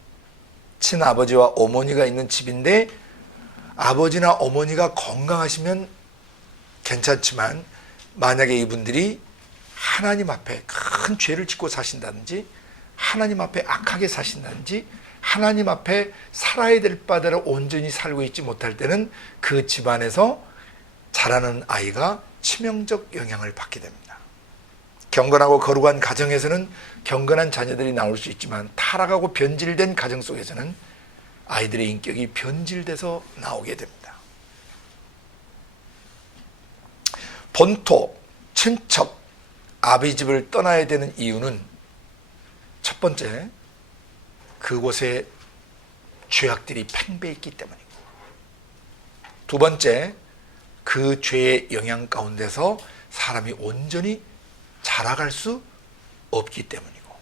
친아버지와 어머니가 있는 집인데 아버지나 어머니가 건강하시면 괜찮지만 만약에 이분들이 하나님 앞에 큰 죄를 짓고 사신다든지 하나님 앞에 악하게 사신다든지 하나님 앞에 살아야 될 바대로 온전히 살고 있지 못할 때는 그 집안에서 자라는 아이가 치명적 영향을 받게 됩니다. 경건하고 거룩한 가정에서는 경건한 자녀들이 나올 수 있지만 타락하고 변질된 가정 속에서는 아이들의 인격이 변질돼서 나오게 됩니다. 본토, 친척, 아버지 집을 떠나야 되는 이유는 첫 번째, 그곳에 죄악들이 팽배했기 때문이고, 두 번째, 그 죄의 영향 가운데서 사람이 온전히 자라갈 수 없기 때문이고,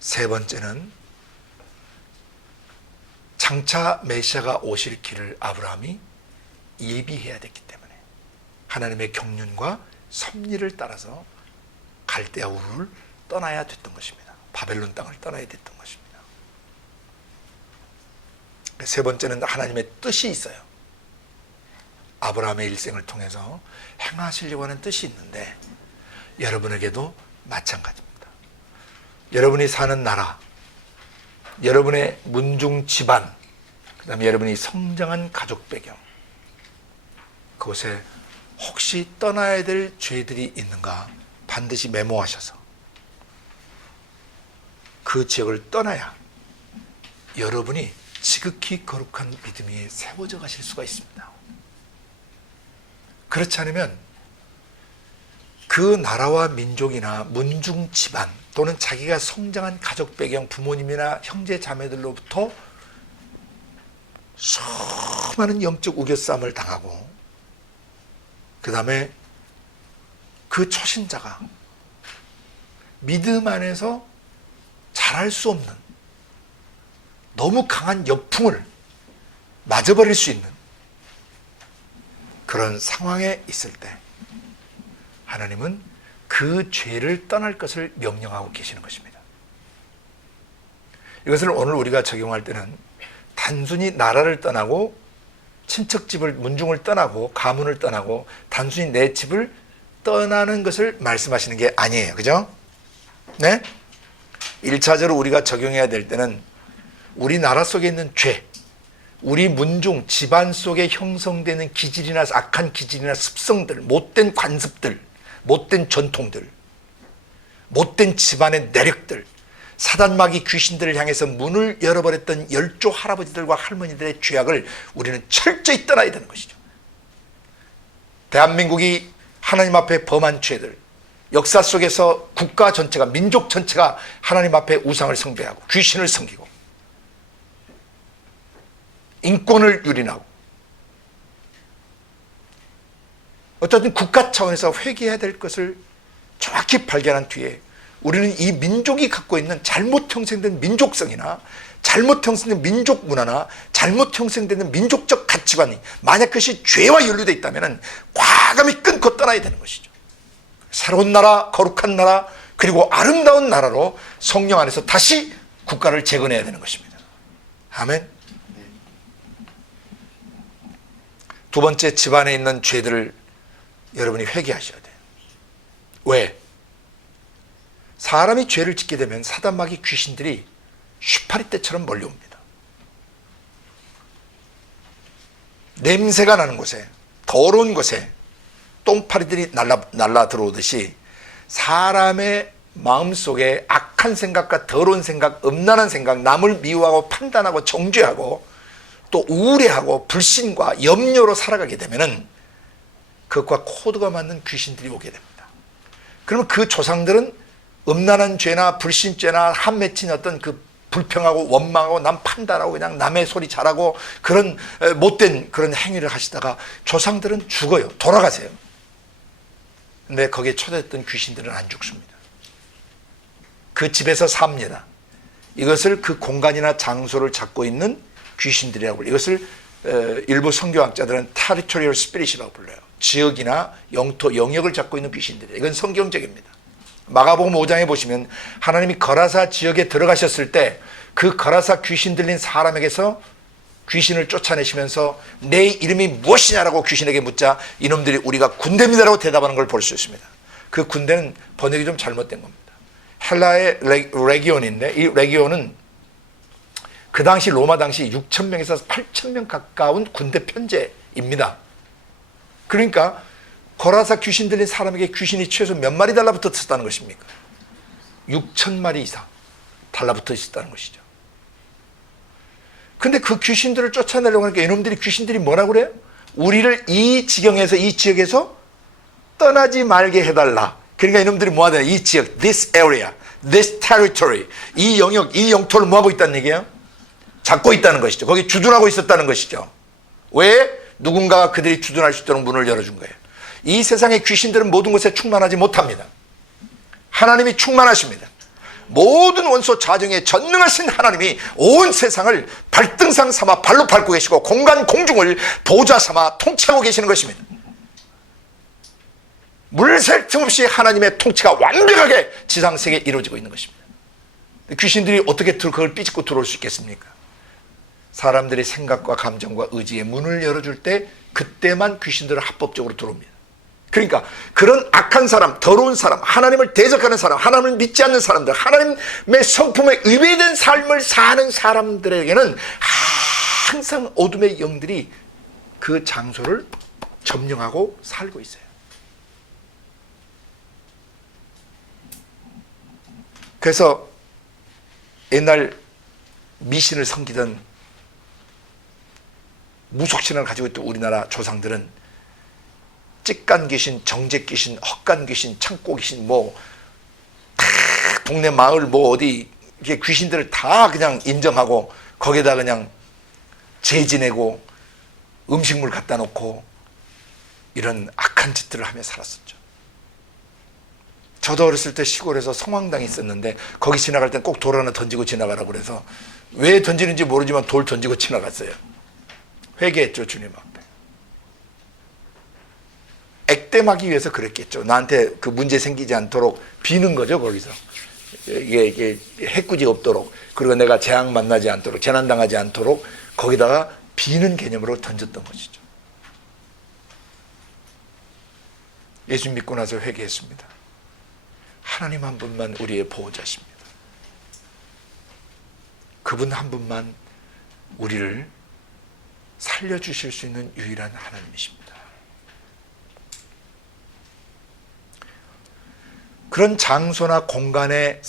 세 번째는 장차 메시아가 오실 길을 아브라함이 예비해야 됐기 때문에 하나님의 경륜과 섭리를 따라서 갈대아 우르를 떠나야 됐던 것입니다. 바벨론 땅을 떠나야 됐던 것입니다. 세 번째는 하나님의 뜻이 있어요. 아브라함의 일생을 통해서 행하시려고 하는 뜻이 있는데 여러분에게도 마찬가지입니다. 여러분이 사는 나라, 여러분의 문중 집안, 그 다음에 여러분이 성장한 가족 배경, 그곳에 혹시 떠나야 될 죄들이 있는가 반드시 메모하셔서 그 지역을 떠나야 여러분이 지극히 거룩한 믿음 위에 세워져 가실 수가 있습니다. 그렇지 않으면 그 나라와 민족이나 문중 집안 또는 자기가 성장한 가족 배경, 부모님이나 형제 자매들로부터 수많은 영적 우겨싸움을 당하고 그 다음에 그 초신자가 믿음 안에서 자랄 수 없는 너무 강한 역풍을 맞아버릴 수 있는 그런 상황에 있을 때 하나님은 그 죄를 떠날 것을 명령하고 계시는 것입니다. 이것을 오늘 우리가 적용할 때는 단순히 나라를 떠나고 친척집을, 문중을 떠나고 가문을 떠나고 단순히 내 집을 떠나는 것을 말씀하시는 게 아니에요. 그죠? 네? 1차적으로 우리가 적용해야 될 때는 우리나라 속에 있는 죄, 우리 문중, 집안 속에 형성되는 기질이나 악한 기질이나 습성들, 못된 관습들, 못된 전통들, 못된 집안의 내력들, 사단마귀 귀신들을 향해서 문을 열어버렸던 열조 할아버지들과 할머니들의 죄악을 우리는 철저히 떠나야 되는 것이죠. 대한민국이 하나님 앞에 범한 죄들, 역사 속에서 국가 전체가, 민족 전체가 하나님 앞에 우상을 숭배하고 귀신을 섬기고 인권을 유린하고, 어쨌든 국가 차원에서 회개해야 될 것을 정확히 발견한 뒤에 우리는 이 민족이 갖고 있는 잘못 형성된 민족성이나 잘못 형성된 민족 문화나 잘못 형성된 민족적 가치관이 만약 그것이 죄와 연루되어 있다면 과감히 끊고 떠나야 되는 것이죠. 새로운 나라, 거룩한 나라, 그리고 아름다운 나라로 성령 안에서 다시 국가를 재건해야 되는 것입니다. 아멘. 두 번째, 집안에 있는 죄들을 여러분이 회개하셔야 돼요. 왜? 사람이 죄를 짓게 되면 사단마귀 귀신들이 쉬파리 떼처럼 몰려옵니다. 냄새가 나는 곳에, 더러운 곳에 똥파리들이 날라 들어오듯이 사람의 마음속에 악한 생각과 더러운 생각, 음란한 생각, 남을 미워하고 판단하고 정죄하고 또 우울해하고 불신과 염려로 살아가게 되면은 그것과 코드가 맞는 귀신들이 오게 됩니다. 그러면 그 조상들은 음란한 죄나 불신죄나 한 맺힌 어떤 그 불평하고 원망하고 남 판단하고 그냥 남의 소리 잘하고 그런 못된 그런 행위를 하시다가 조상들은 죽어요. 돌아가세요. 근데 거기에 초대했던 귀신들은 안 죽습니다. 그 집에서 삽니다. 이것을 그 공간이나 장소를 잡고 있는 귀신들이라고 불러요. 이것을 일부 선교학자들은 territorial spirit이라고 불러요. 지역이나 영토, 영역을 잡고 있는 귀신들이에요. 이건 성경적입니다. 마가복음 5장에 보시면 하나님이 거라사 지역에 들어가셨을 때 그 거라사 귀신 들린 사람에게서 귀신을 쫓아내시면서 내 이름이 무엇이냐라고 귀신에게 묻자 이놈들이 우리가 군대입니다라고 대답하는 걸 볼 수 있습니다. 그 군대는 번역이 좀 잘못된 겁니다. 헬라의 레기온인데 이 레기온은 그 당시 로마 당시 6,000명에서 8,000명 가까운 군대 편제입니다. 그러니까 거라사 귀신 들린 사람에게 귀신이 최소 몇 마리 달라붙어 있었다는 것입니까? 6,000마리 이상 달라붙어 있었다는 것이죠. 근데 그 귀신들을 쫓아내려고 하니까 이놈들이 귀신들이 뭐라고 그래요? 우리를 이 지경에서 이 지역에서 떠나지 말게 해달라. 그러니까 이놈들이 뭐하냐? 이 지역, this area, this territory, 이 영역, 이 영토를 뭐하고 있다는 얘기예요? 잡고 있다는 것이죠. 거기 주둔하고 있었다는 것이죠. 왜? 누군가가 그들이 주둔할 수 있도록 문을 열어준 거예요. 이 세상의 귀신들은 모든 것에 충만하지 못합니다. 하나님이 충만하십니다. 모든 원소 자정에 전능하신 하나님이 온 세상을 발등상 삼아 발로 밟고 계시고 공간 공중을 보좌 삼아 통치하고 계시는 것입니다. 물샐 틈 없이 하나님의 통치가 완벽하게 지상세계에 이루어지고 있는 것입니다. 귀신들이 어떻게 그걸 삐집고 들어올 수 있겠습니까? 사람들의 생각과 감정과 의지에 문을 열어줄 때 그때만 귀신들은 합법적으로 들어옵니다. 그러니까 그런 악한 사람, 더러운 사람, 하나님을 대적하는 사람, 하나님을 믿지 않는 사람들, 하나님의 성품에 위배된 삶을 사는 사람들에게는 항상 어둠의 영들이 그 장소를 점령하고 살고 있어요. 그래서 옛날 미신을 섬기던 무속신을 가지고 있던 우리나라 조상들은 찍간 귀신, 정제 귀신, 헛간 귀신, 창고 귀신, 뭐 동네 마을 뭐 어디 이렇게 귀신들을 다 그냥 인정하고 거기에다 그냥 재 지내고 음식물 갖다 놓고 이런 악한 짓들을 하며 살았었죠. 저도 어렸을 때 시골에서 성황당이 있었는데 거기 지나갈 땐 꼭 돌 하나 던지고 지나가라고 그래서 왜 던지는지 모르지만 돌 던지고 지나갔어요. 회개했죠, 주님 앞에. 액땜하기 위해서 그랬겠죠. 나한테 그 문제 생기지 않도록 비는 거죠, 거기서. 이게 해꾸지 없도록, 그리고 내가 재앙 만나지 않도록, 재난당하지 않도록 거기다가 비는 개념으로 던졌던 것이죠. 예수 믿고 나서 회개했습니다. 하나님 한 분만 우리의 보호자십니다. 그분 한 분만 우리를 살려주실 수 있는 유일한 하나님이십니다. 그런 장소나 공간에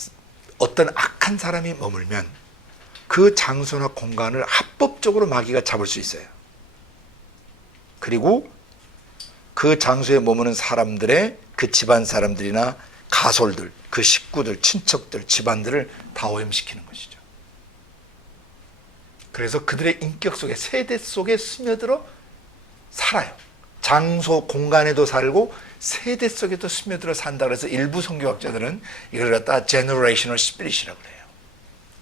어떤 악한 악한 사람이 머물면 그 장소나 공간을 합법적으로 마귀가 잡을 수 있어요. 그리고 그 장소에 머무는 사람들의 그 집안 사람들이나 가솔들, 그 식구들, 친척들, 집안들을 다 오염시키는 것이죠. 그래서 그들의 인격 속에, 세대 속에 스며들어 살아요. 장소, 공간에도 살고 세대 속에도 스며들어 산다. 그래서 일부 선교학자들은 이걸 갖다 generational spirit이라고 해요.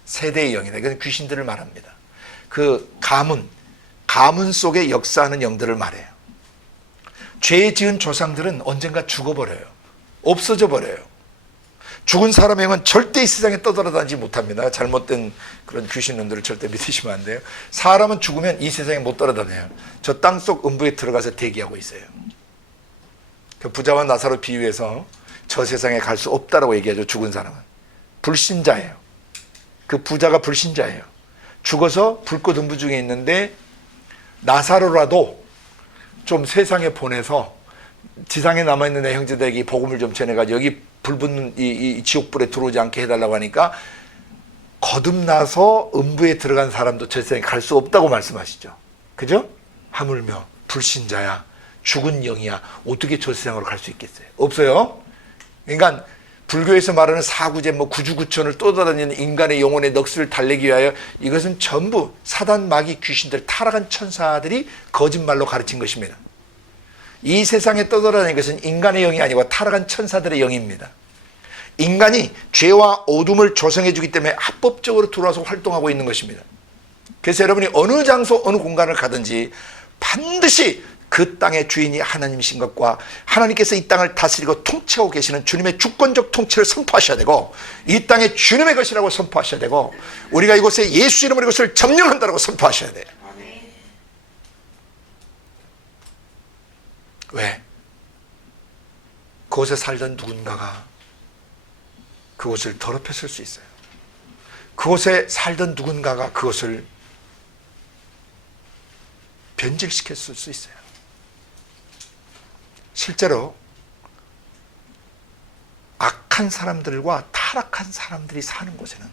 세대의 영이다. 이건 귀신들을 말합니다. 그 가문 속에 역사하는 영들을 말해요. 죄 지은 조상들은 언젠가 죽어버려요. 없어져 버려요. 죽은 사람의 영은 절대 이 세상에 떠돌아다니지 못합니다. 잘못된 그런 귀신놈들을 절대 믿으시면 안 돼요. 사람은 죽으면 이 세상에 못 돌아다녀요. 저 땅속 음부에 들어가서 대기하고 있어요. 그 부자와 나사로 비유해서 저 세상에 갈 수 없다라고 얘기하죠. 죽은 사람은 불신자예요. 그 부자가 불신자예요. 죽어서 불꽃 음부 중에 있는데 나사로라도 좀 세상에 보내서 지상에 남아있는 내 형제들에게 복음을 좀 전해가지고 여기 불 붙는 이 지옥불에 들어오지 않게 해달라고 하니까 거듭나서 음부에 들어간 사람도 저 세상에 갈 수 없다고 말씀하시죠. 그죠? 하물며 불신자야, 죽은 영이야, 어떻게 저 세상으로 갈 수 있겠어요? 없어요. 그러니까 불교에서 말하는 사구제, 구주구천을 떠돌아다니는 인간의 영혼의 넋을 달래기 위하여 이것은 전부 사단, 마귀, 귀신들, 타락한 천사들이 거짓말로 가르친 것입니다. 이 세상에 떠돌아다니는 것은 인간의 영이 아니고 타락한 천사들의 영입니다. 인간이 죄와 어둠을 조성해 주기 때문에 합법적으로 들어와서 활동하고 있는 것입니다. 그래서 여러분이 어느 장소 어느 공간을 가든지 반드시 그 땅의 주인이 하나님이신 것과 하나님께서 이 땅을 다스리고 통치하고 계시는 주님의 주권적 통치를 선포하셔야 되고 이 땅의 주님의 것이라고 선포하셔야 되고 우리가 이곳에 예수 이름으로 이것을 점령한다고 선포하셔야 돼요. 왜? 그곳에 살던 누군가가 그곳을 더럽혔을 수 있어요. 그곳에 살던 누군가가 그것을 변질시켰을 수 있어요. 실제로 악한 사람들과 타락한 사람들이 사는 곳에는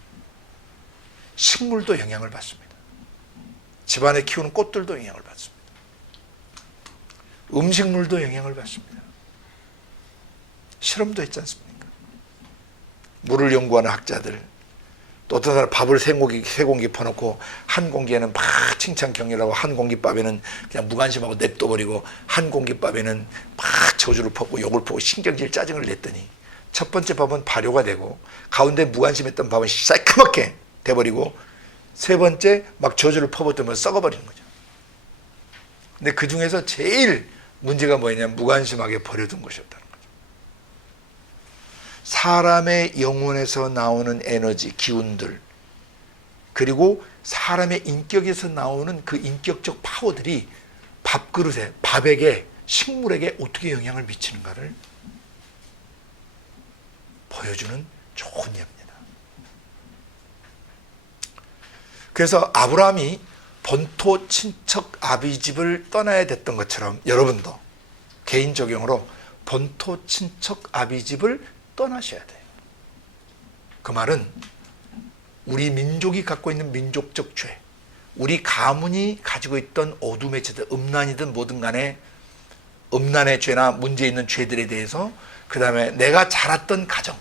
식물도 영향을 받습니다. 집안에 키우는 꽃들도 영향을 받습니다. 음식물도 영향을 받습니다. 실험도 했지 않습니까? 물을 연구하는 학자들, 또 어떤 사람 밥을 세 공기 퍼놓고 한 공기에는 막 칭찬 격려하고 한 공깃밥에는 그냥 무관심하고 냅둬버리고 한 공깃밥에는 막 저주를 퍼고 욕을 퍼고 신경질 짜증을 냈더니 첫 번째 밥은 발효가 되고 가운데 무관심했던 밥은 새까맣게 돼버리고 세 번째 막 저주를 퍼붓으면 썩어버리는 거죠. 근데 그 중에서 제일 문제가 뭐냐면 무관심하게 버려둔 것이었다는 거죠. 사람의 영혼에서 나오는 에너지, 기운들, 그리고 사람의 인격에서 나오는 그 인격적 파워들이 밥그릇에, 밥에게, 식물에게 어떻게 영향을 미치는가를 보여주는 좋은 예입니다. 그래서 아브라함이 본토 친척 아비집을 떠나야 됐던 것처럼 여러분도 개인 적용으로 본토 친척 아비집을 떠나셔야 돼요. 그 말은 우리 민족이 갖고 있는 민족적 죄, 우리 가문이 가지고 있던 어둠의 죄들, 음란이든 뭐든 간에 음란의 죄나 문제 있는 죄들에 대해서, 그 다음에 내가 자랐던 가정,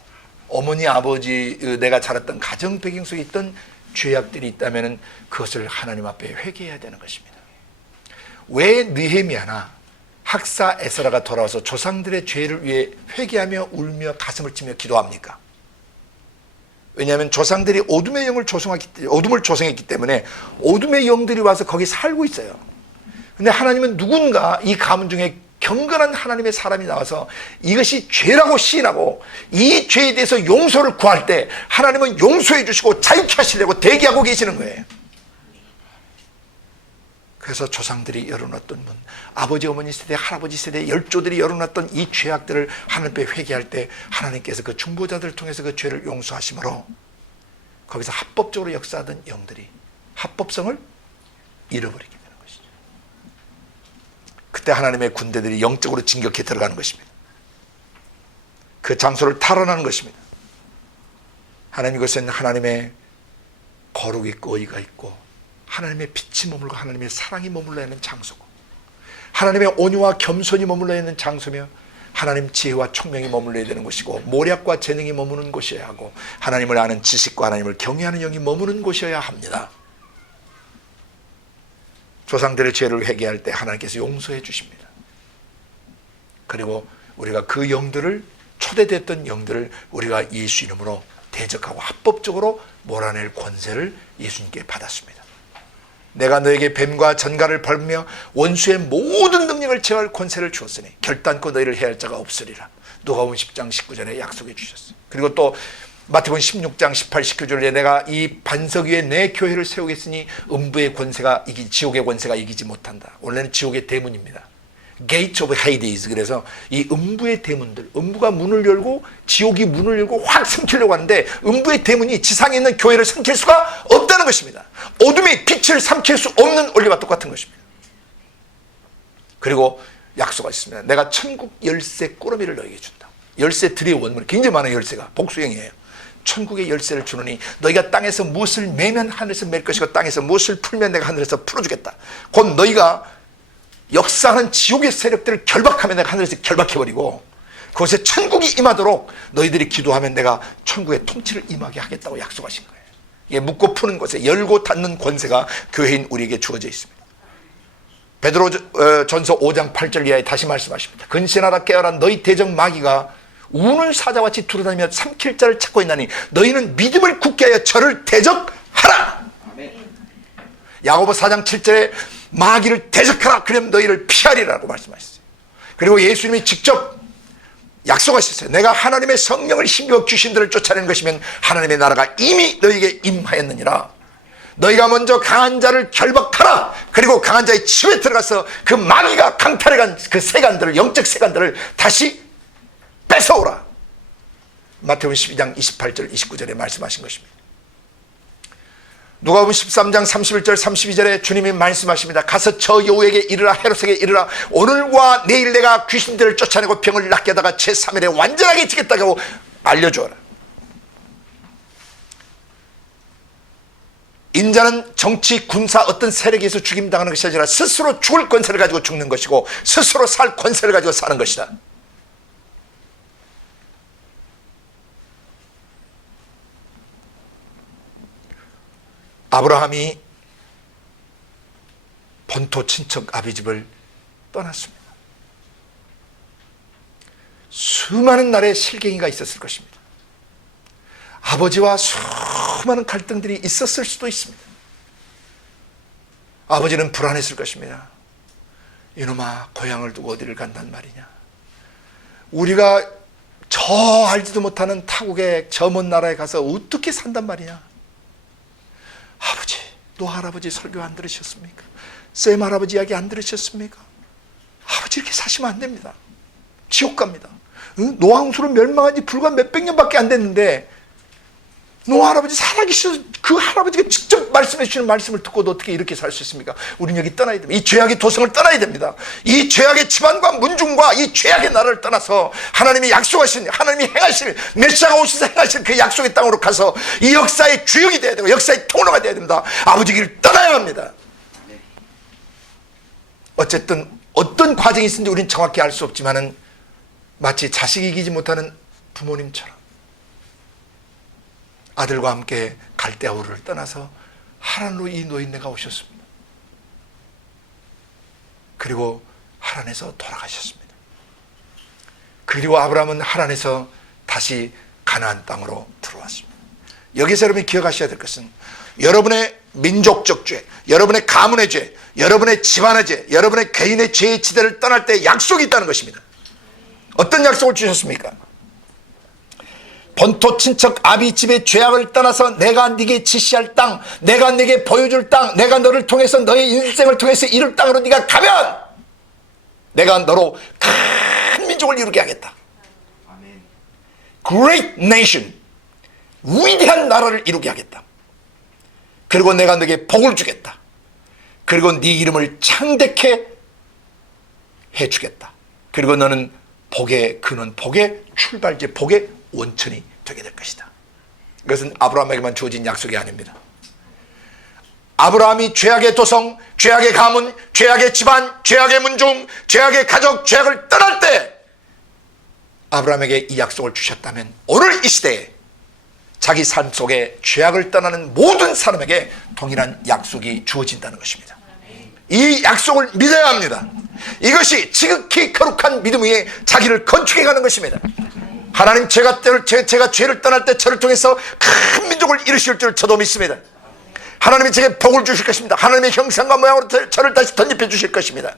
어머니 아버지 내가 자랐던 가정 배경 속에 있던 죄악들이 있다면 그것을 하나님 앞에 회개해야 되는 것입니다. 왜 느헤미야나 학사 에스라가 돌아와서 조상들의 죄를 위해 회개하며 울며 가슴을 치며 기도합니까? 왜냐하면 조상들이 어둠의 영을 어둠을 조성했기 때문에 어둠의 영들이 와서 거기 살고 있어요. 근데 하나님은 누군가 이 가문 중에 경건한 하나님의 사람이 나와서 이것이 죄라고 시인하고 이 죄에 대해서 용서를 구할 때 하나님은 용서해 주시고 자유케 하시려고 대기하고 계시는 거예요. 그래서 조상들이 열어놨던 문, 아버지 어머니 세대, 할아버지 세대, 열조들이 열어놨던 이 죄악들을 하나님 앞에 회개할 때 하나님께서 그 중보자들을 통해서 그 죄를 용서하심으로 거기서 합법적으로 역사하던 영들이 합법성을 잃어버리게 되는 것이죠. 그때 하나님의 군대들이 영적으로 진격해 들어가는 것입니다. 그 장소를 탈환하는 것입니다. 하나님, 이것은 하나님의 거룩이 있고 의가 있고 하나님의 빛이 머물고 하나님의 사랑이 머물러 있는 장소고 하나님의 온유와 겸손이 머물러 있는 장소며 하나님 지혜와 총명이 머물러야 되는 곳이고 모략과 재능이 머무는 곳이어야 하고 하나님을 아는 지식과 하나님을 경외하는 영이 머무는 곳이어야 합니다. 조상들의 죄를 회개할 때 하나님께서 용서해 주십니다. 그리고 우리가 그 영들을, 초대됐던 영들을 우리가 예수 이름으로 대적하고 합법적으로 몰아낼 권세를 예수님께 받았습니다. 내가 너에게 뱀과 전갈을 밟으며 원수의 모든 능력을 제어할 권세를 주었으니 결단코 너희를 해할 자가 없으리라. 누가복음 10장 19절에 약속해 주셨어요. 그리고 또 마태복음 16장 18, 19절에 내가 이 반석 위에 내 교회를 세우겠으니 음부의 권세가 지옥의 권세가 이기지 못한다. 원래는 지옥의 대문입니다. Gate of Hades. 그래서 이 음부의 대문들, 음부가 문을 열고 지옥이 문을 열고 확 삼키려고 하는데 음부의 대문이 지상에 있는 교회를 삼킬 수가 없다는 것입니다. 어둠이 빛을 삼킬 수 없는 원리와 똑같은 것입니다. 그리고 약속가 있습니다. 내가 천국 열쇠 꾸러미를 너에게 준다. 열쇠들의 원문이 굉장히 많은 열쇠가 복수형이에요. 천국의 열쇠를 주노니 너희가 땅에서 무엇을 매면 하늘에서 맬 것이고 땅에서 무엇을 풀면 내가 하늘에서 풀어주겠다. 곧 너희가 역사하는 지옥의 세력들을 결박하면 내가 하늘에서 결박해버리고 그곳에 천국이 임하도록 너희들이 기도하면 내가 천국의 통치를 임하게 하겠다고 약속하신 거예요. 이게 묶고 푸는 것에 열고 닫는 권세가 교회인 우리에게 주어져 있습니다. 베드로 전서 5장 8절 이하에 다시 말씀하십니다. 근신하라 깨어라 너희 대적 마귀가 우는 사자같이 두루다니며 삼킬 자를 찾고 있나니 너희는 믿음을 굳게 하여 저를 대적하라. 야고보 4장 7절에 마귀를 대적하라. 그러면 너희를 피하리라고 말씀하셨어요. 그리고 예수님이 직접 약속하셨어요. 내가 하나님의 성령을 힘입어 귀신들을 쫓아내는 것이면 하나님의 나라가 이미 너희에게 임하였느니라. 너희가 먼저 강한 자를 결박하라. 그리고 강한 자의 집에 들어가서 그 마귀가 강탈해간 그 세간들을, 영적 세간들을 다시 뺏어오라. 마태복음 12장 28절 29절에 말씀하신 것입니다. 누가복음 13장 31절 32절에 주님이 말씀하십니다. 가서 저 여우에게 이르라, 헤롯에게 이르라. 오늘과 내일 내가 귀신들을 쫓아내고 병을 낫게 하다가 제3일에 완전하게 지겠다고 알려주어라. 인자는 정치, 군사 어떤 세력에서 죽임당하는 것이 아니라 스스로 죽을 권세를 가지고 죽는 것이고 스스로 살 권세를 가지고 사는 것이다. 아브라함이 본토 친척 아비집을 떠났습니다. 수많은 날의 실갱이가 있었을 것입니다. 아버지와 수많은 갈등들이 있었을 수도 있습니다. 아버지는 불안했을 것입니다. 이놈아, 고향을 두고 어디를 간단 말이냐. 우리가 저 알지도 못하는 타국의 저 먼 나라에 가서 어떻게 산단 말이냐. 아버지, 노 할아버지 설교 안 들으셨습니까? 쌤 할아버지 이야기 안 들으셨습니까? 아버지 이렇게 사시면 안 됩니다. 지옥 갑니다. 노항수로 멸망한 지 불과 몇백 년밖에 안 됐는데 노 할아버지 살아계셔서 그 할아버지가 직접 말씀해 주시는 말씀을 듣고도 어떻게 이렇게 살 수 있습니까? 우리는 여기 떠나야 됩니다. 이 죄악의 도성을 떠나야 됩니다. 이 죄악의 집안과 문중과 이 죄악의 나라를 떠나서 하나님이 약속하신, 하나님이 행하실, 메시아가 오셔서 행하실 그 약속의 땅으로 가서 이 역사의 주역이 되어야 되고 역사의 통로가 되어야 됩니다. 아버지 길을 떠나야 합니다. 어쨌든 어떤 과정이 있는지 우리는 정확히 알 수 없지만은 마치 자식이 이기지 못하는 부모님처럼 아들과 함께 갈대아우르를 떠나서 하란으로 이 노인네가 오셨습니다. 그리고 하란에서 돌아가셨습니다. 그리고 아브라함은 하란에서 다시 가나안 땅으로 들어왔습니다. 여기서 여러분이 기억하셔야 될 것은 여러분의 민족적 죄, 여러분의 가문의 죄, 여러분의 집안의 죄, 여러분의 개인의 죄의 지대를 떠날 때 약속이 있다는 것입니다. 어떤 약속을 주셨습니까? 본토 친척 아비 집의 죄악을 떠나서 내가 네게 지시할 땅, 내가 네게 보여줄 땅, 내가 너를 통해서 너의 인생을 통해서 이룰 땅으로 네가 가면 내가 너로 큰 민족을 이루게 하겠다. Great nation, 위대한 나라를 이루게 하겠다. 그리고 내가 너에게 복을 주겠다. 그리고 네 이름을 창대케 해주겠다. 그리고 너는 복의 근원, 복의 출발지, 복의 원천이 되게 될 것이다. 이것은 아브라함에게만 주어진 약속이 아닙니다. 아브라함이 죄악의 도성, 죄악의 가문, 죄악의 집안, 죄악의 문중, 죄악의 가족, 죄악을 떠날 때 아브라함에게 이 약속을 주셨다면 오늘 이 시대에 자기 삶 속에 죄악을 떠나는 모든 사람에게 동일한 약속이 주어진다는 것입니다. 이 약속을 믿어야 합니다. 이것이 지극히 거룩한 믿음 위에 자기를 건축해 가는 것입니다. 하나님 제가 죄를 떠날 때 저를 통해서 큰 민족을 이루실 줄 저도 믿습니다. 하나님이 제게 복을 주실 것입니다. 하나님의 형상과 모양으로 저를 다시 덧입혀 주실 것입니다.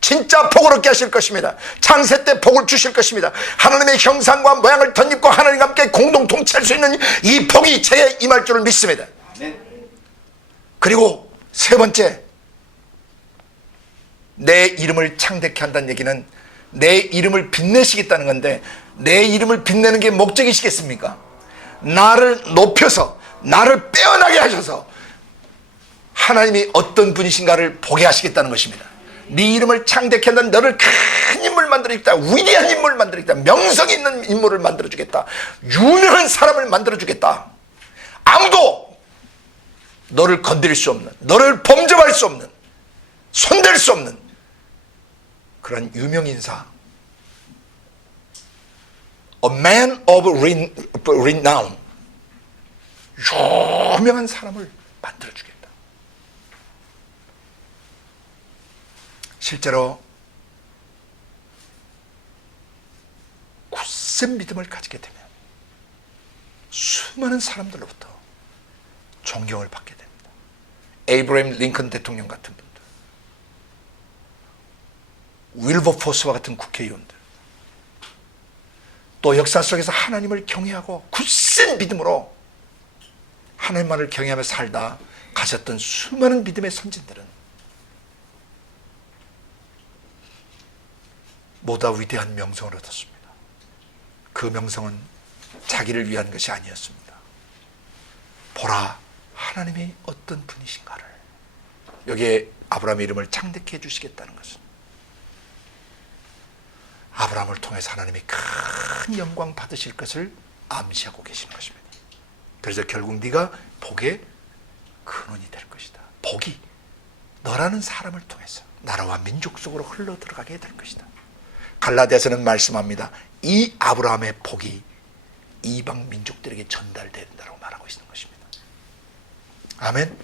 진짜 복을 얻게 하실 것입니다. 창세 때 복을 주실 것입니다. 하나님의 형상과 모양을 덧입고 하나님과 함께 공동 통치할 수 있는 이 복이 제게 임할 줄을 믿습니다. 그리고 세 번째, 내 이름을 창대케 한다는 얘기는 내 이름을 빛내시겠다는 건데, 내 이름을 빛내는 게 목적이시겠습니까? 나를 높여서 나를 빼어나게 하셔서 하나님이 어떤 분이신가를 보게 하시겠다는 것입니다. 네 이름을 창대케 한다는, 너를 큰 인물 만들어주겠다, 위대한 인물 만들어주겠다, 명성 있는 인물을 만들어주겠다, 유명한 사람을 만들어주겠다. 아무도 너를 건드릴 수 없는, 너를 범접할 수 없는, 손댈 수 없는 그런 유명인사, A man of renown, 유명한 사람을 만들어주겠다. 실제로 굳센 믿음을 가지게 되면 수많은 사람들로부터 존경을 받게 됩니다. 에이브러임 링컨 대통령 같은 분들, 윌버포스와 같은 국회의원들, 또 역사 속에서 하나님을 경외하고 굳센 믿음으로 하나님만을 경외하며 살다 가셨던 수많은 믿음의 선진들은 모두 위대한 명성을 얻었습니다. 그 명성은 자기를 위한 것이 아니었습니다. 보라, 하나님이 어떤 분이신가를, 여기에 아브라함의 이름을 창대케 해주시겠다는 것은 아브라함을 통해서 하나님이 큰 영광 받으실 것을 암시하고 계시는 것입니다. 그래서 결국 네가 복의 근원이 될 것이다. 복이 너라는 사람을 통해서 나라와 민족 속으로 흘러 들어가게 될 것이다. 갈라디아서는 말씀합니다. 이 아브라함의 복이 이방 민족들에게 전달된다고 말하고 있는 것입니다. 아멘.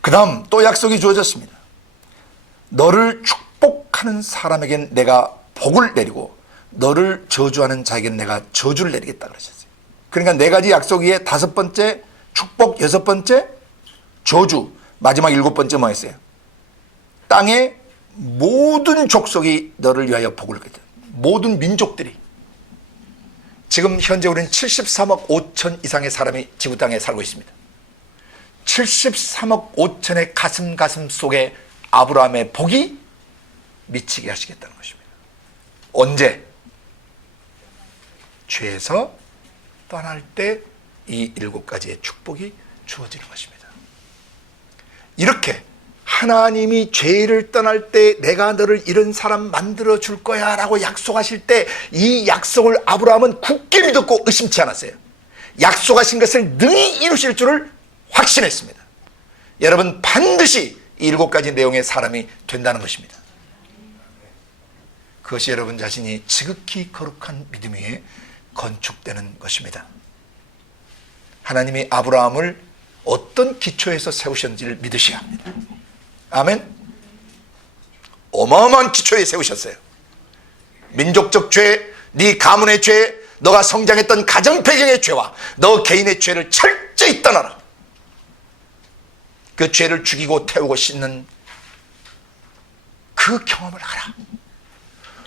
그 다음 또 약속이 주어졌습니다. 너를 축복하는 사람에겐 내가 복을 내리고 너를 저주하는 자에게는 내가 저주를 내리겠다 그러셨어요. 그러니까 네 가지 약속 위에 다섯 번째 축복, 여섯 번째 저주, 마지막 일곱 번째 뭐였어요? 땅의 모든 족속이 너를 위하여 복을 얻게 돼. 모든 민족들이. 지금 현재 우리는 73억 5천 이상의 사람이 지구 땅에 살고 있습니다. 73억 5천의 가슴 속에 아브라함의 복이 미치게 하시겠다는 것입니다. 언제? 죄에서 떠날 때 이 일곱 가지의 축복이 주어지는 것입니다. 이렇게 하나님이 죄를 떠날 때 내가 너를 이런 사람 만들어 줄 거야 라고 약속하실 때 이 약속을 아브라함은 굳게 믿었고 의심치 않았어요. 약속하신 것을 능히 이루실 줄을 확신했습니다. 여러분 반드시 이 일곱 가지 내용의 사람이 된다는 것입니다. 그것이 여러분 자신이 지극히 거룩한 믿음 위에 건축되는 것입니다. 하나님이 아브라함을 어떤 기초에서 세우셨는지를 믿으셔야 합니다. 아멘. 어마어마한 기초에 세우셨어요. 민족적 죄, 네 가문의 죄, 너가 성장했던 가정 배경의 죄와 너 개인의 죄를 철저히 떠나라. 그 죄를 죽이고 태우고 씻는 그 경험을 하라.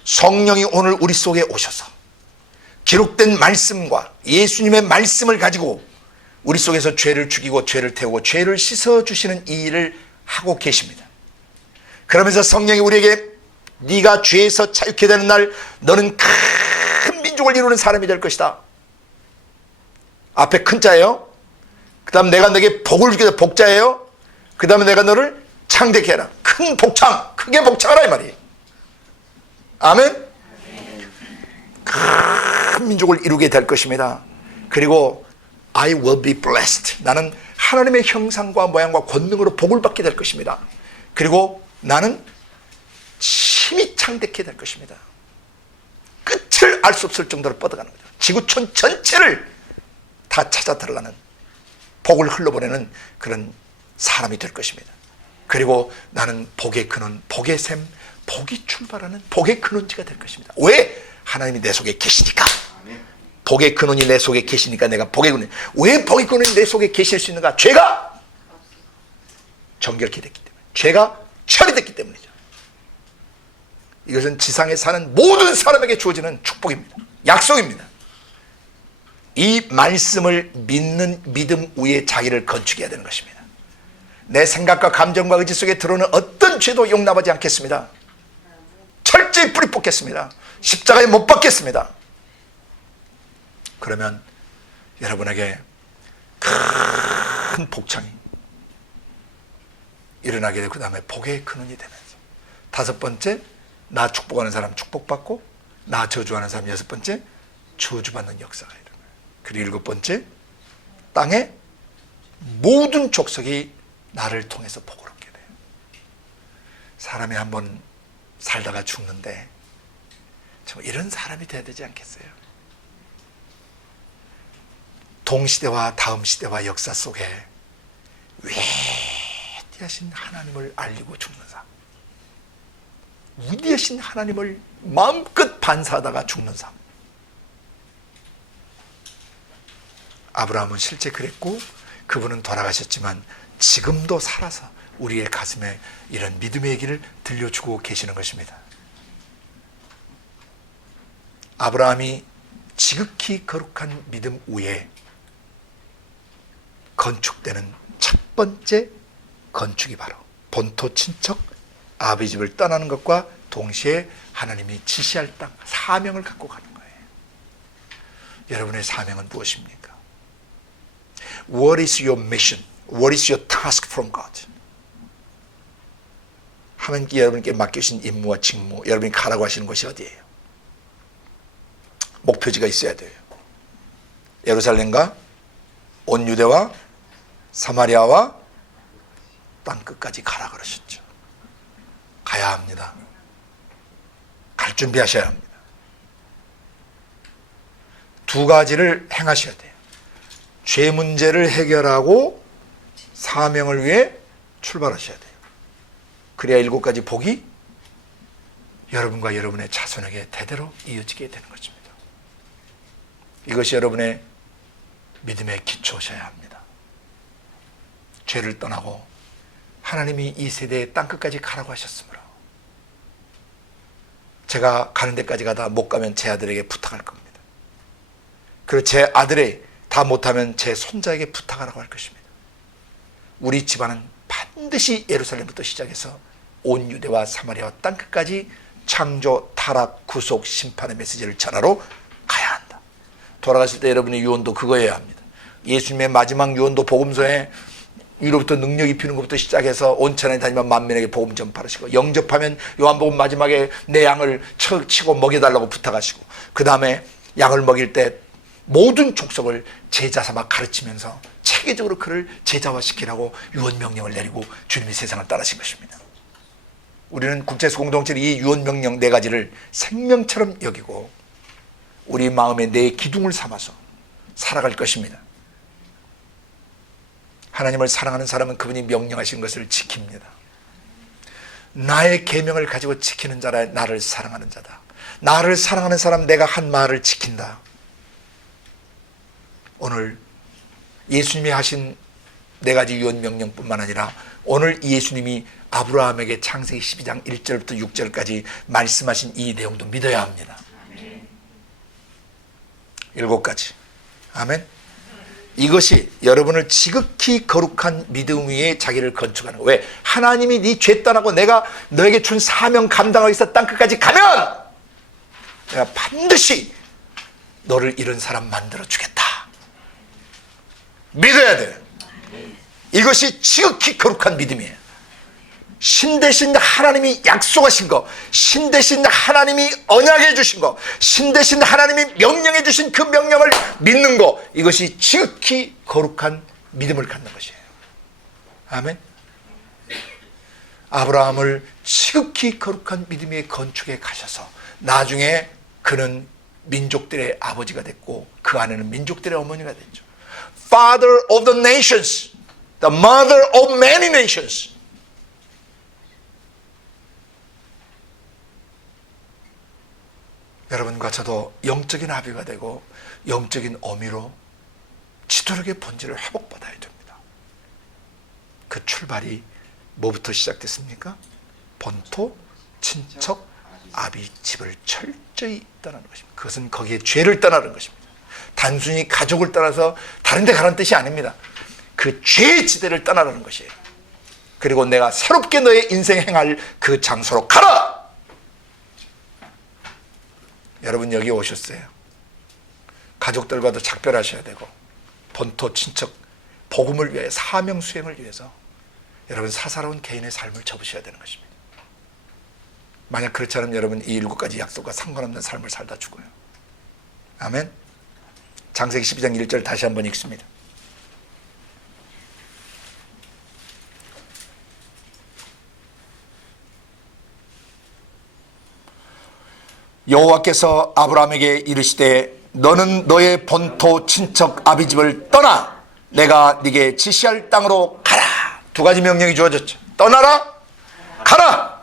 성령이 오늘 우리 속에 오셔서 기록된 말씀과 예수님의 말씀을 가지고 우리 속에서 죄를 죽이고 죄를 태우고 죄를 씻어주시는 이 일을 하고 계십니다. 그러면서 성령이 우리에게 네가 죄에서 자유케 되는 날 너는 큰 민족을 이루는 사람이 될 것이다. 앞에 큰 자예요. 그 다음 내가 너에게 복을 주게 될 복자예요. 그 다음에 내가 너를 창대케 해라. 큰 복창, 크게 복창하라 이 말이에요. 아멘. 큰 민족을 이루게 될 것입니다. 그리고 I will be blessed. 나는 하나님의 형상과 모양과 권능으로 복을 받게 될 것입니다. 그리고 나는 힘이 창대케 될 것입니다. 끝을 알 수 없을 정도로 뻗어가는 거죠. 지구촌 전체를 다 찾아 들어가는, 복을 흘러보내는 그런 사람이 될 것입니다. 그리고 나는 복의 근원, 복의 샘, 복이 출발하는 복의 근원지가 될 것입니다. 왜? 하나님이 내 속에 계시니까. 복의 근원이 내 속에 계시니까 내가 복의 근원. 왜 복의 근원이 내 속에 계실 수 있는가? 죄가 정결케 됐기 때문에, 죄가 처리됐기 때문이죠. 이것은 지상에 사는 모든 사람에게 주어지는 축복입니다. 약속입니다. 이 말씀을 믿는 믿음 위에 자기를 건축해야 되는 것입니다. 내 생각과 감정과 의지 속에 들어오는 어떤 죄도 용납하지 않겠습니다. 철저히 뿌리 뽑겠습니다. 십자가에 못 박겠습니다. 그러면 여러분에게 큰 복창이 일어나게 되고, 그 다음에 복의 근원이 되면서, 다섯 번째, 나 축복하는 사람 축복받고, 나 저주하는 사람 여섯 번째, 저주받는 역사가 일어나요. 그리고 일곱 번째, 땅의 모든 족속이 나를 통해서 복을 얻게 돼요. 사람이 한번 살다가 죽는데 정말 이런 사람이 돼야 되지 않겠어요? 동시대와 다음 시대와 역사 속에 위대하신 하나님을 알리고 죽는 삶, 위대하신 하나님을 마음껏 반사하다가 죽는 삶. 아브라함은 실제 그랬고, 그분은 돌아가셨지만 지금도 살아서 우리의 가슴에 이런 믿음의 얘기를 들려주고 계시는 것입니다. 아브라함이 지극히 거룩한 믿음 위에 건축되는 첫 번째 건축이 바로 본토 친척 아버지 집을 떠나는 것과 동시에 하나님이 지시할 땅, 사명을 갖고 가는 거예요. 여러분의 사명은 무엇입니까? What is your mission? What is your task from God? 하나님께 여러분께 맡기신 임무와 직무, 여러분이 가라고 하시는 것이 어디예요? 목표지가 있어야 돼요. 예루살렘과 온 유대와 사마리아와 땅 끝까지 가라 그러셨죠. 가야 합니다. 갈 준비하셔야 합니다. 두 가지를 행하셔야 돼요. 죄 문제를 해결하고 사명을 위해 출발하셔야 돼요. 그래야 일곱 가지 복이 여러분과 여러분의 자손에게 대대로 이어지게 되는 것입니다. 이것이 여러분의 믿음의 기초셔야 합니다. 죄를 떠나고 하나님이 이 세대의 땅끝까지 가라고 하셨으므로, 제가 가는 데까지 가다 못 가면 제 아들에게 부탁할 겁니다. 그리고 제 아들이 다 못하면 제 손자에게 부탁하라고 할 것입니다. 우리 집안은 반드시 예루살렘부터 시작해서 온 유대와 사마리아와 땅끝까지 창조, 타락, 구속, 심판의 메시지를 전하러 가야 한다. 돌아가실 때 여러분의 유언도 그거여야 합니다. 예수님의 마지막 유언도 복음서에 위로부터 능력 입히는 것부터 시작해서 온 천하에 다니면 만민에게 복음 전파하시고, 영접하면 요한복음 마지막에 내 양을 치고 먹여달라고 부탁하시고, 그 다음에 양을 먹일 때 모든 족속을 제자 삼아 가르치면서 체계적으로 그를 제자화시키라고 유언명령을 내리고 주님이 세상을 떠나신 것입니다. 우리는 국제수 공동체는 이 유언명령 네 가지를 생명처럼 여기고 우리 마음에 내 기둥을 삼아서 살아갈 것입니다. 하나님을 사랑하는 사람은 그분이 명령하신 것을 지킵니다. 나의 계명을 가지고 지키는 자라 나를 사랑하는 자다. 나를 사랑하는 사람, 내가 한 말을 지킨다. 오늘 예수님이 하신 네 가지 유언명령뿐만 아니라 오늘 예수님이 아브라함에게 창세기 12장 1절부터 6절까지 말씀하신 이 내용도 믿어야 합니다. 일곱 가지. 아멘. 이것이 여러분을 지극히 거룩한 믿음 위에 자기를 건축하는 거예요. 왜? 하나님이 네 죄 떠나고 내가 너에게 준 사명 감당하기 위해서 땅끝까지 가면 내가 반드시 너를 이런 사람 만들어 주겠다. 믿어야 돼. 이것이 지극히 거룩한 믿음이에요. 신 대신 하나님이 약속하신 거, 신 대신 하나님이 언약해 주신 거, 신 대신 하나님이 명령해 주신 그 명령을 믿는 거, 이것이 지극히 거룩한 믿음을 갖는 것이에요. 아멘. 아브라함을 지극히 거룩한 믿음의 건축에 가셔서 나중에 그는 민족들의 아버지가 됐고 그 안에는 민족들의 어머니가 됐죠. Father of the nations, the mother of many nations. 여러분과 저도 영적인 아비가 되고 영적인 어미로 지도력의 본질을 회복받아야 됩니다. 그 출발이 뭐부터 시작됐습니까? 본토, 친척, 아비 집을 철저히 떠나는 것입니다. 그것은 거기에 죄를 떠나는 것입니다. 단순히 가족을 떠나서 다른 데 가라는 뜻이 아닙니다. 그 죄의 지대를 떠나라는 것이에요. 그리고 내가 새롭게 너의 인생 행할 그 장소로 가라! 여러분 여기 오셨어요. 가족들과도 작별하셔야 되고 본토, 친척, 복음을 위해 사명 수행을 위해서 여러분 사사로운 개인의 삶을 접으셔야 되는 것입니다. 만약 그렇지 않으면 여러분 이 7가지 약속과 상관없는 삶을 살다 죽어요. 아멘. 창세기 12장 1절 다시 한번 읽습니다. 여호와께서 아브라함에게 이르시되 너는 너의 본토 친척 아비집을 떠나 내가 네게 지시할 땅으로 가라. 2가지 명령이 주어졌죠. 떠나라, 가라.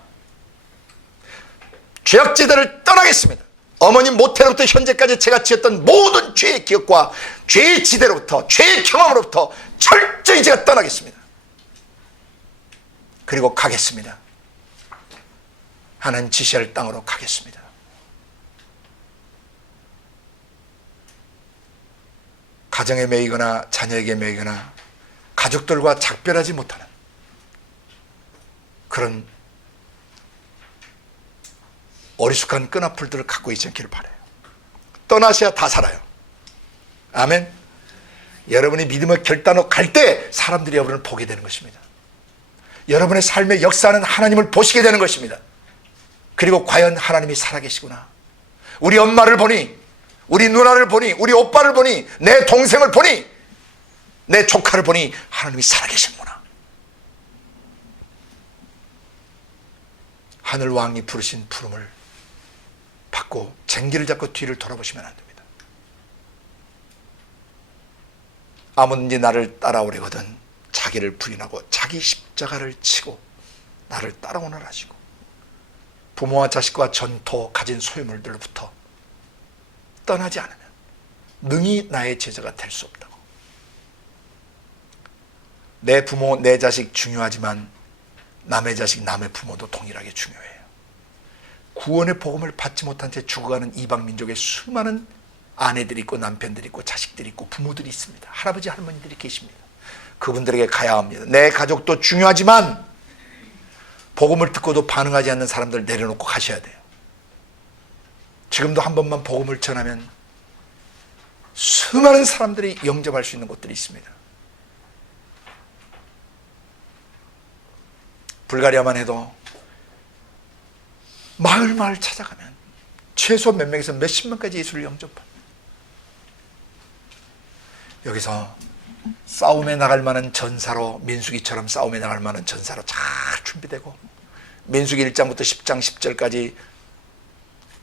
죄악지대를 떠나겠습니다. 어머니 모태로부터 현재까지 제가 지었던 모든 죄의 기억과 죄의 지대로부터, 죄의 경험으로부터 철저히 제가 떠나겠습니다. 그리고 가겠습니다. 하나님 지시할 땅으로 가겠습니다. 가정에 매이거나 자녀에게 매이거나 가족들과 작별하지 못하는 그런 어리숙한 끈앞풀들을 갖고 있지 않기를 바라요. 떠나셔야 다 살아요. 아멘. 여러분이 믿음의 결단으로 갈 때 사람들이 여러분을 보게 되는 것입니다. 여러분의 삶의 역사는 하나님을 보시게 되는 것입니다. 그리고 과연 하나님이 살아계시구나. 우리 엄마를 보니, 우리 누나를 보니, 우리 오빠를 보니, 내 동생을 보니, 내 조카를 보니 하나님이 살아계시구나. 하늘왕이 부르신 부름을 받고 쟁기를 잡고 뒤를 돌아보시면 안 됩니다. 아무든지 나를 따라오려거든 자기를 부인하고 자기 십자가를 치고 나를 따라오너라 하시고 부모와 자식과 전토 가진 소유물들로부터 떠나지 않으면 능히 나의 제자가 될 수 없다고. 내 부모, 내 자식 중요하지만 남의 자식, 남의 부모도 동일하게 중요해요. 구원의 복음을 받지 못한 채 죽어가는 이방 민족의 수많은 아내들이 있고 남편들이 있고 자식들이 있고 부모들이 있습니다. 할아버지, 할머니들이 계십니다. 그분들에게 가야 합니다. 내 가족도 중요하지만 복음을 듣고도 반응하지 않는 사람들 내려놓고 가셔야 돼요. 지금도 한 번만 복음을 전하면 수많은 사람들이 영접할 수 있는 곳들이 있습니다. 불가리아만 해도 마을 찾아가면 최소 몇 명에서 몇십 명까지 예수를 영접합니다. 여기서 싸움에 나갈 만한 전사로, 민수기처럼 싸움에 나갈 만한 전사로 잘 준비되고 민수기 1장부터 10장 10절까지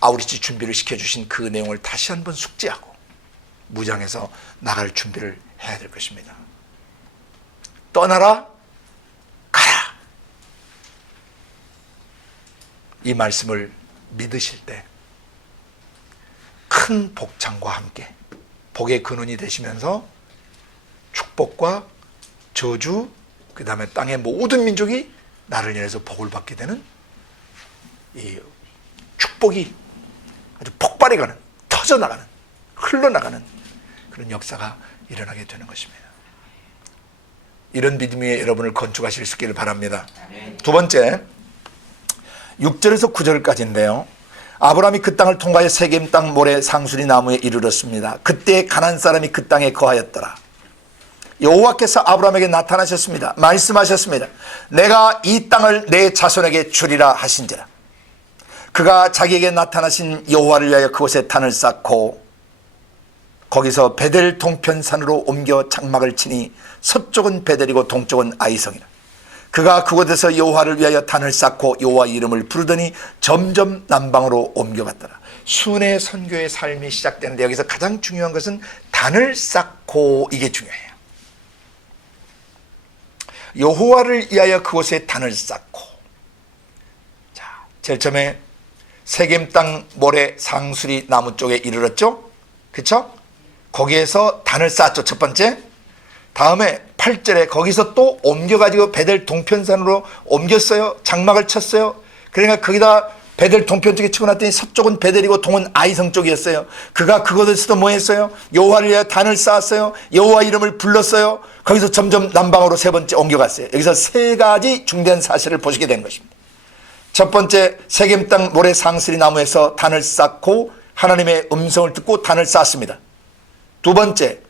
아우리치 준비를 시켜주신 그 내용을 다시 한번 숙지하고 무장해서 나갈 준비를 해야 될 것입니다. 떠나라, 가라. 이 말씀을 믿으실 때 큰 복창과 함께 복의 근원이 되시면서 축복과 저주, 그 다음에 땅의 모든 민족이 나를 인해서 복을 받게 되는 이 축복이 아주 폭발해가는, 터져나가는, 흘러나가는 그런 역사가 일어나게 되는 것입니다. 이런 믿음 위에 여러분을 건축하실 수 있기를 바랍니다. 두 번째, 6절에서 9절까지인데요. 아브라함이 그 땅을 통과해 세겜 땅 모래 상수리 나무에 이르렀습니다. 그때 가나안 사람이 그 땅에 거하였더라. 여호와께서 아브라함에게 나타나셨습니다. 말씀하셨습니다. 내가 이 땅을 내 자손에게 주리라 하신지라. 그가 자기에게 나타나신 여호와를 위하여 그곳에 단을 쌓고 거기서 베델 동편산으로 옮겨 장막을 치니 서쪽은 베델이고 동쪽은 아이성이라. 그가 그곳에서 여호와를 위하여 단을 쌓고 여호와 이름을 부르더니 점점 남방으로 옮겨갔더라. 순회 선교의 삶이 시작되는데 여기서 가장 중요한 것은 단을 쌓고, 이게 중요해요. 여호와를 위하여 그곳에 단을 쌓고. 자, 제일 처음에 세겜 땅 모래 상수리 나무 쪽에 이르렀죠. 그렇죠? 거기에서 단을 쌓았죠. 첫 번째. 다음에 8절에 거기서 또 옮겨가지고 베델 동편산으로 옮겼어요. 장막을 쳤어요. 그러니까 거기다 베델 동편 쪽에 치고 났더니 서쪽은 베델이고 동은 아이성 쪽이었어요. 그가 그곳에서도 뭐 했어요? 여호와를 위하여 단을 쌓았어요. 여호와 이름을 불렀어요. 거기서 점점 남방으로 세 번째 옮겨갔어요. 여기서 세 가지 중대한 사실을 보시게 된 것입니다. 첫 번째, 세겜 땅 모래 상스리 나무에서 단을 쌓고 하나님의 음성을 듣고 단을 쌓았습니다. 두 번째,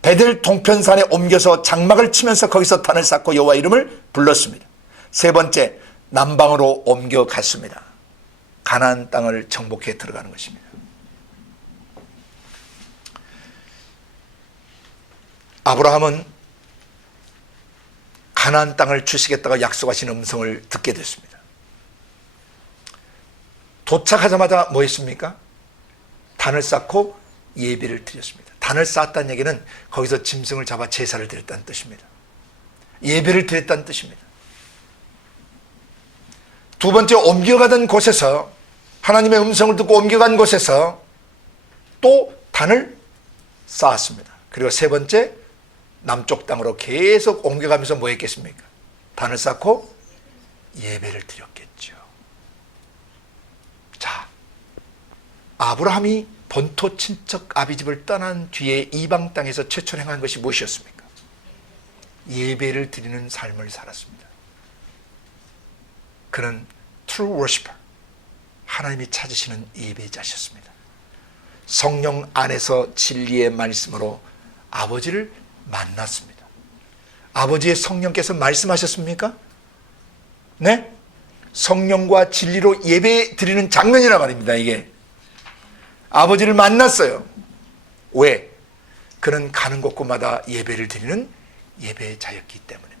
베델 동편산에 옮겨서 장막을 치면서 거기서 단을 쌓고 여호와 이름을 불렀습니다. 세 번째, 남방으로 옮겨갔습니다. 가나안 땅을 정복해 들어가는 것입니다. 아브라함은 가나안 땅을 주시겠다고 약속하신 음성을 듣게 됐습니다. 도착하자마자 뭐 했습니까? 단을 쌓고 예배를 드렸습니다. 단을 쌓았다는 얘기는 거기서 짐승을 잡아 제사를 드렸다는 뜻입니다. 예배를 드렸다는 뜻입니다. 두 번째, 옮겨가던 곳에서, 하나님의 음성을 듣고 옮겨간 곳에서 또 단을 쌓았습니다. 그리고 세 번째, 남쪽 땅으로 계속 옮겨가면서 뭐 했겠습니까? 단을 쌓고 예배를 드렸겠죠. 자, 아브라함이 본토 친척 아비집을 떠난 뒤에 이방 땅에서 최초로 행한 것이 무엇이었습니까? 예배를 드리는 삶을 살았습니다. 그는 true worshiper, 하나님이 찾으시는 예배자셨습니다. 성령 안에서 진리의 말씀으로 아버지를 만났습니다. 아버지의 성령께서 말씀하셨습니까? 네? 성령과 진리로 예배 드리는 장면이란 말입니다. 이게 아버지를 만났어요. 왜? 그는 가는 곳곳마다 예배를 드리는 예배자였기 때문입니다.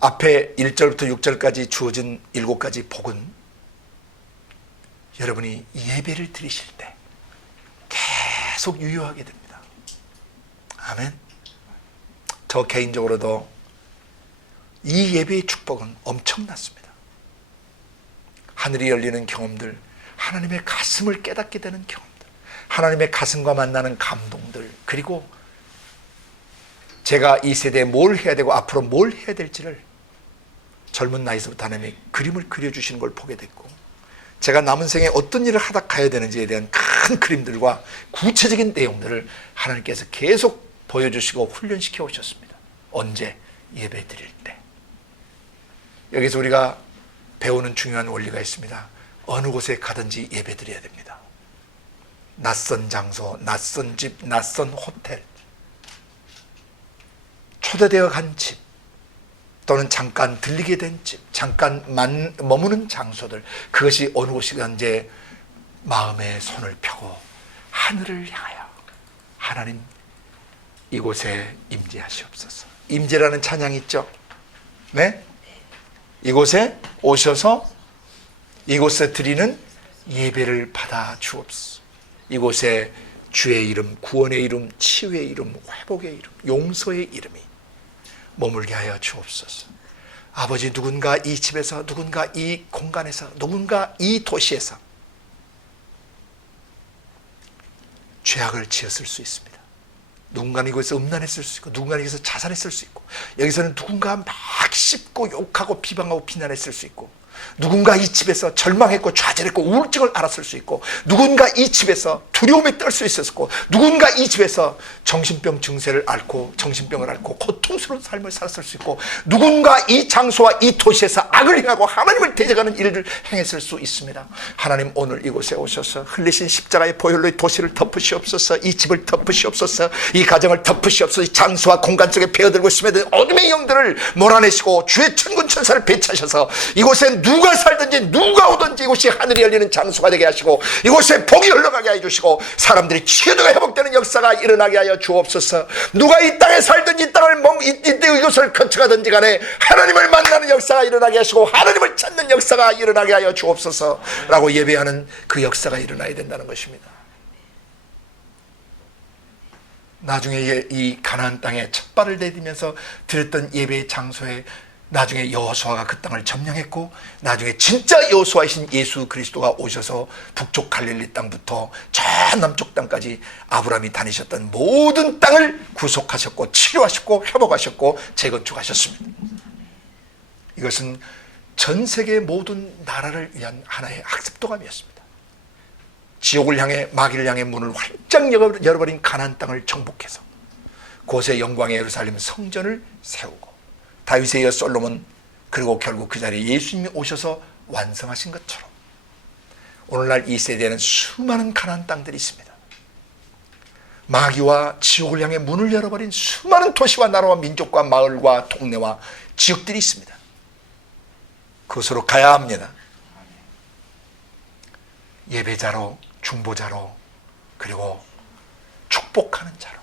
앞에 1절부터 6절까지 주어진 7가지 복은 여러분이 예배를 드리실 때 계속 유효하게 됩니다. 아멘. 저 개인적으로도 이 예배의 축복은 엄청났습니다. 하늘이 열리는 경험들, 하나님의 가슴을 깨닫게 되는 경험들, 하나님의 가슴과 만나는 감동들, 그리고 제가 이 세대에 뭘 해야 되고 앞으로 뭘 해야 될지를 젊은 나이에서부터 하나님이 그림을 그려주시는 걸 보게 됐고, 제가 남은 생에 어떤 일을 하다 가야 되는지에 대한 큰 그림들과 구체적인 내용들을 하나님께서 계속 보여주시고 훈련시켜 오셨습니다. 언제? 예배 드릴 때. 여기서 우리가 배우는 중요한 원리가 있습니다. 어느 곳에 가든지 예배 드려야 됩니다. 낯선 장소, 낯선 집, 낯선 호텔, 초대되어 간 집, 또는 잠깐 들리게 된 집, 잠깐 머무는 장소들, 그것이 어느 곳이든지 마음의 손을 펴고 하늘을 향하여 하나님 이곳에 임재하시옵소서. 임재라는 찬양이 있죠. 네? 이곳에 오셔서 이곳에 드리는 예배를 받아 주옵소서. 이곳에 주의 이름, 구원의 이름, 치유의 이름, 회복의 이름, 용서의 이름이 머물게 하여 주옵소서. 아버지, 누군가 이 집에서, 누군가 이 공간에서, 누군가 이 도시에서 죄악을 지었을 수 있습니다. 누군가는 이곳에서 음란했을 수 있고, 누군가는 여기서 자살했을 수 있고, 여기서는 누군가 막 씹고 욕하고 비방하고 비난했을 수 있고, 누군가 이 집에서 절망했고 좌절했고 우울증을 앓았을 수 있고, 누군가 이 집에서 두려움에 떨 수 있었고, 누군가 이 집에서 정신병 증세를 앓고 정신병을 앓고 고통스러운 삶을 살았을 수 있고, 누군가 이 장소와 이 도시에서 악을 행하고 하나님을 대적하는 일을 행했을 수 있습니다. 하나님 오늘 이곳에 오셔서 흘리신 십자가의 보혈로 이 도시를 덮으시옵소서. 이 집을 덮으시옵소서. 이 가정을 덮으시옵소서. 이 장소와 공간 속에 배어들고 스며든 어둠의 영들을 몰아내시고 주의 천군 천사를 배치하셔서 이곳에 누가 살든지 누가 오든지 이곳이 하늘이 열리는 장소가 되게 하시고 이곳에 복이 흘러가게 해주시고 사람들이 치유가 회복되는 역사가 일어나게 하여 주옵소서. 누가 이 땅에 살든지 이 땅을 이곳을 거쳐가든지 간에 하나님을 만나는 역사가 일어나게 하시고 하나님을 찾는 역사가 일어나게 하여 주옵소서 라고 예배하는 그 역사가 일어나야 된다는 것입니다. 나중에 이 가나안 땅에 첫 발을 내디면서 드렸던 예배의 장소에 나중에 여호수아가 그 땅을 점령했고 나중에 진짜 여호수아이신 예수 그리스도가 오셔서 북쪽 갈릴리 땅부터 저 남쪽 땅까지 아브라함이 다니셨던 모든 땅을 구속하셨고 치료하셨고 회복하셨고 재건축하셨습니다. 이것은 전 세계 모든 나라를 위한 하나의 학습도감이었습니다. 지옥을 향해 마귀를 향해 문을 활짝 열어버린 가나안 땅을 정복해서 그곳에 영광의 예루살렘 성전을 세우고 다윗에 이어 솔로몬 그리고 결국 그 자리에 예수님이 오셔서 완성하신 것처럼 오늘날 이 세대에는 수많은 가나안 땅들이 있습니다. 마귀와 지옥을 향해 문을 열어버린 수많은 도시와 나라와 민족과 마을과 동네와 지역들이 있습니다. 그곳으로 가야 합니다. 예배자로, 중보자로, 그리고 축복하는 자로,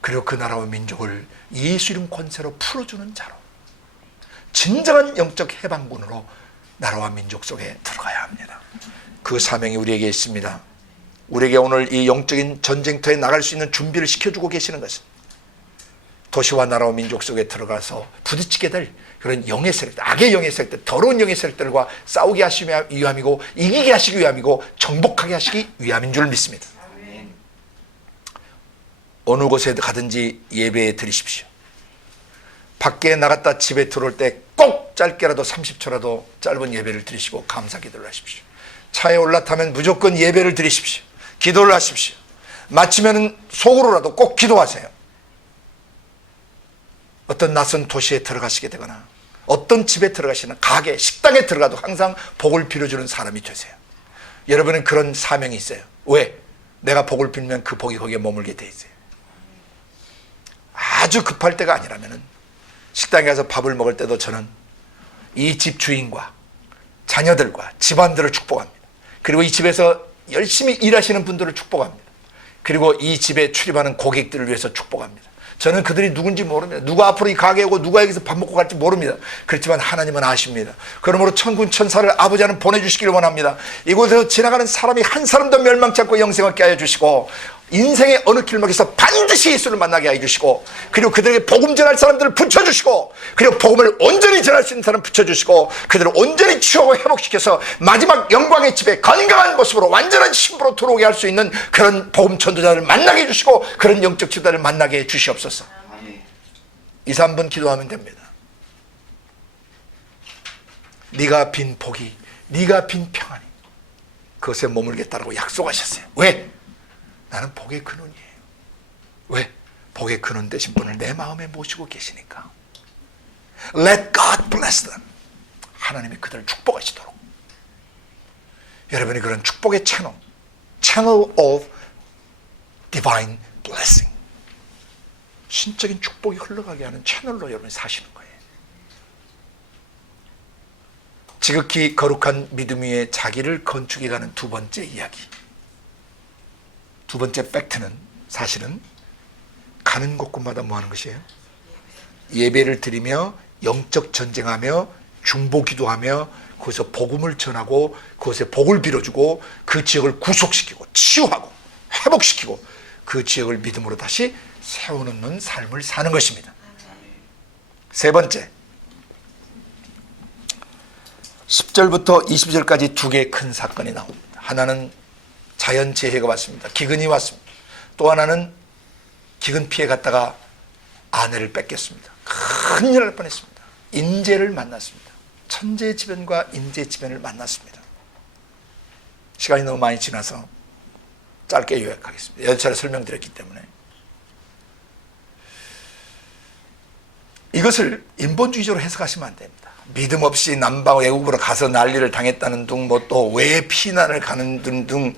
그리고 그 나라와 민족을 예수 이름 권세로 풀어주는 자로, 진정한 영적 해방군으로 나라와 민족 속에 들어가야 합니다. 그 사명이 우리에게 있습니다. 우리에게 오늘 이 영적인 전쟁터에 나갈 수 있는 준비를 시켜주고 계시는 것은 도시와 나라와 민족 속에 들어가서 부딪히게 될 그런 영의 세력들, 악의 영의 세력들, 더러운 영의 세력들과 싸우게 하시기 위함이고 이기게 하시기 위함이고 정복하게 하시기 위함인 줄 믿습니다. 어느 곳에 가든지 예배 드리십시오. 밖에 나갔다 집에 들어올 때 꼭 짧게라도 30초라도 짧은 예배를 드리시고 감사 기도를 하십시오. 차에 올라타면 무조건 예배를 드리십시오. 기도를 하십시오. 마치면 속으로라도 꼭 기도하세요. 어떤 낯선 도시에 들어가시게 되거나 어떤 집에 들어가시나 가게, 식당에 들어가도 항상 복을 빌어주는 사람이 되세요. 여러분은 그런 사명이 있어요. 왜? 내가 복을 빌면 그 복이 거기에 머물게 돼 있어요. 아주 급할 때가 아니라면 식당에 가서 밥을 먹을 때도 저는 이 집 주인과 자녀들과 집안들을 축복합니다. 그리고 이 집에서 열심히 일하시는 분들을 축복합니다. 그리고 이 집에 출입하는 고객들을 위해서 축복합니다. 저는 그들이 누군지 모릅니다. 누가 앞으로 이 가게에 오고 누가 여기서 밥 먹고 갈지 모릅니다. 그렇지만 하나님은 아십니다. 그러므로 천군 천사를 아버지 하나님 보내주시기를 원합니다. 이곳에서 지나가는 사람이 한 사람도 멸망치 않고 영생을 깨 하여 주시고 인생의 어느 길목에서 반드시 예수를 만나게 해주시고 그리고 그들에게 복음 전할 사람들을 붙여주시고 그리고 복음을 온전히 전할 수 있는 사람 붙여주시고 그들을 온전히 치유하고 회복시켜서 마지막 영광의 집에 건강한 모습으로 완전한 신부로 들어오게 할 수 있는 그런 복음 전도자를 만나게 해주시고 그런 영적 지도자를 만나게 해주시옵소서. 2, 3분 기도하면 됩니다. 네가 빈 복이, 네가 빈 평안이 그것에 머물겠다라고 약속하셨어요. 왜? 나는 복의 근원이에요. 왜? 복의 근원 되신 분을 내 마음에 모시고 계시니까. Let God bless them. 하나님이 그들을 축복하시도록. 여러분이 그런 축복의 Channel of Divine Blessing, 신적인 축복이 흘러가게 하는 채널로 여러분이 사시는 거예요. 지극히 거룩한 믿음 위에 자기를 건축해가는 두 번째 이야기, 두 번째 팩트는 사실은 가는 곳곳마다 뭐 하는 것이에요? 예배를 드리며 영적 전쟁하며 중보 기도하며 그곳에서 복음을 전하고 그곳에 복을 빌어주고 그 지역을 구속시키고 치유하고 회복시키고 그 지역을 믿음으로 다시 세워놓는 삶을 사는 것입니다. 세 번째, 10절부터 20절까지 두 개의 큰 사건이 나옵니다. 하나는 자연재해가 왔습니다. 기근이 왔습니다. 또 하나는 기근 피해 갔다가 아내를 뺏겼습니다. 큰일 날 뻔했습니다. 인재를 만났습니다. 천재지변과 인재지변을 만났습니다. 시간이 너무 많이 지나서 짧게 요약하겠습니다. 10차례 설명드렸기 때문에. 이것을 인본주의적으로 해석하시면 안 됩니다. 믿음 없이 남방 외국으로 가서 난리를 당했다는 등, 뭐 또 왜 피난을 가는 등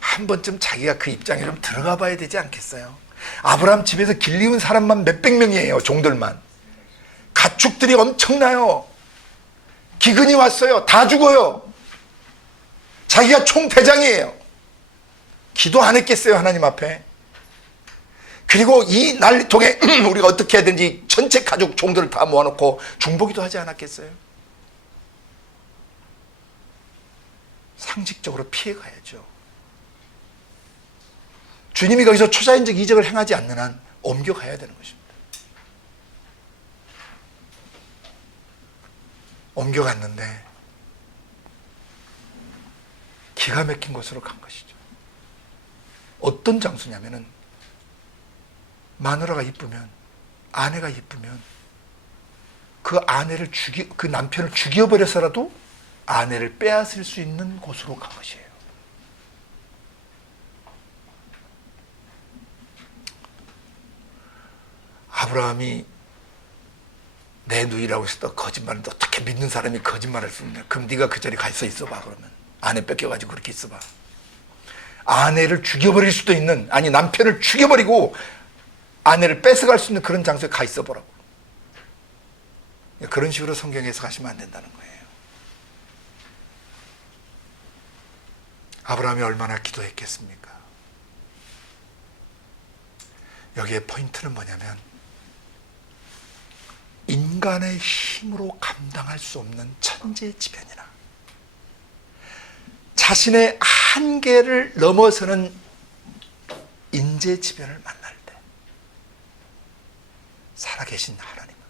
한 번쯤 자기가 그 입장에 좀 들어가 봐야 되지 않겠어요? 아브라함 집에서 길리운 사람만 몇백 명이에요. 종들만. 가축들이 엄청나요. 기근이 왔어요. 다 죽어요. 자기가 총대장이에요. 기도 안 했겠어요, 하나님 앞에? 그리고 이 난리통에 우리가 어떻게 해야 되는지 전체 가족 종들을 다 모아놓고 중보기도 하지 않았겠어요? 상식적으로 피해가야죠. 주님이 거기서 초자연적 이적을 행하지 않는 한 옮겨가야 되는 것입니다. 옮겨갔는데 기가 막힌 곳으로 간 것이죠. 어떤 장소냐면은 마누라가 이쁘면, 아내가 이쁘면 그 남편을 죽여버려서라도 아내를 빼앗을 수 있는 곳으로 간 것이에요. 아브라함이 내 누이라고 해서 거짓말을, 어떻게 믿는 사람이 거짓말을 쓰냐? 그럼 네가 그 자리에 가서 있어봐. 그러면 아내 뺏겨가지고 그렇게 있어봐. 아내를 죽여버릴 수도 있는, 아니 남편을 죽여버리고 아내를 뺏어갈 수 있는 그런 장소에 가 있어보라고. 그런 식으로 성경 해석하시면 안 된다는 거예요. 아브라함이 얼마나 기도했겠습니까? 여기에 포인트는 뭐냐면 인간의 힘으로 감당할 수 없는 천재지변이나 자신의 한계를 넘어서는 인재지변을 만날 때 살아계신 하나님은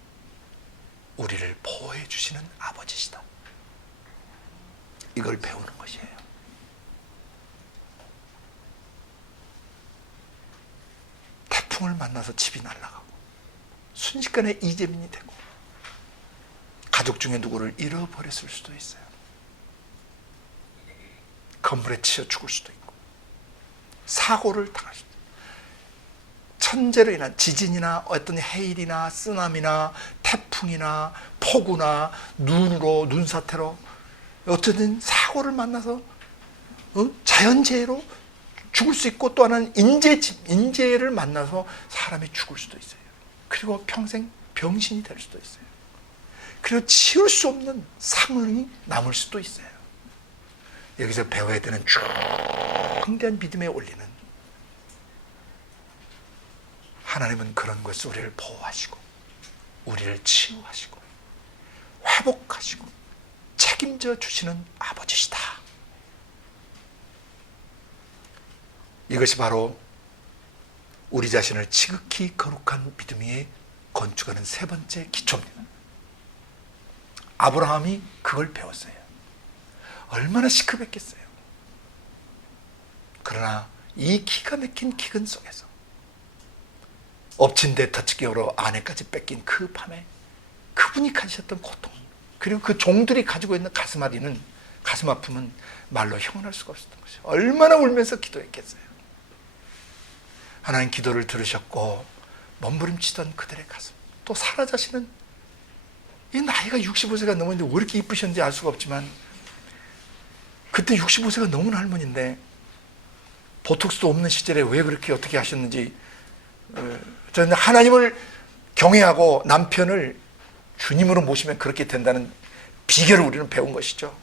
우리를 보호해 주시는 아버지시다. 이걸 배우는 것이에요. 태풍을 만나서 집이 날아가고 순식간에 이재민이 되고 가족 중에 누구를 잃어버렸을 수도 있어요. 건물에 치여 죽을 수도 있고 사고를 당할 수도 있고 천재로 인한 지진이나 어떤 해일이나 쓰나미나 태풍이나 폭우나 눈으로 눈사태로 어쨌든 사고를 만나서 자연재해로 죽을 수 있고 또 하나는 인재를 만나서 사람이 죽을 수도 있어요. 그리고 평생 병신이 될 수도 있어요. 그리고 치울 수 없는 상흔이 남을 수도 있어요. 여기서 배워야 되는 중대한 믿음에 올리는 하나님은 그런 것을 우리를 보호하시고 우리를 치유하시고 회복하시고 책임져 주시는 아버지시다. 이것이 바로 우리 자신을 지극히 거룩한 믿음 위에 건축하는 세 번째 기초입니다. 아브라함이 그걸 배웠어요. 얼마나 시급했겠어요. 그러나 이 기가 막힌 기근 속에서 엎친 데 덧치기로 아내까지 뺏긴 그 밤에 그분이 가지셨던 고통, 그리고 그 종들이 가지고 있는 가슴 아픔은 말로 형언할 수가 없었던 것이죠. 얼마나 울면서 기도했겠어요. 하나님 기도를 들으셨고 몸부림치던 그들의 가슴, 또 사라 자신은 이 나이가 65세가 넘었는데 왜 이렇게 이쁘셨는지 알 수가 없지만 그때 65세가 넘은 할머니인데 보톡스도 없는 시절에 왜 그렇게 어떻게 하셨는지, 저는 하나님을 경외하고 남편을 주님으로 모시면 그렇게 된다는 비결을 우리는 배운 것이죠.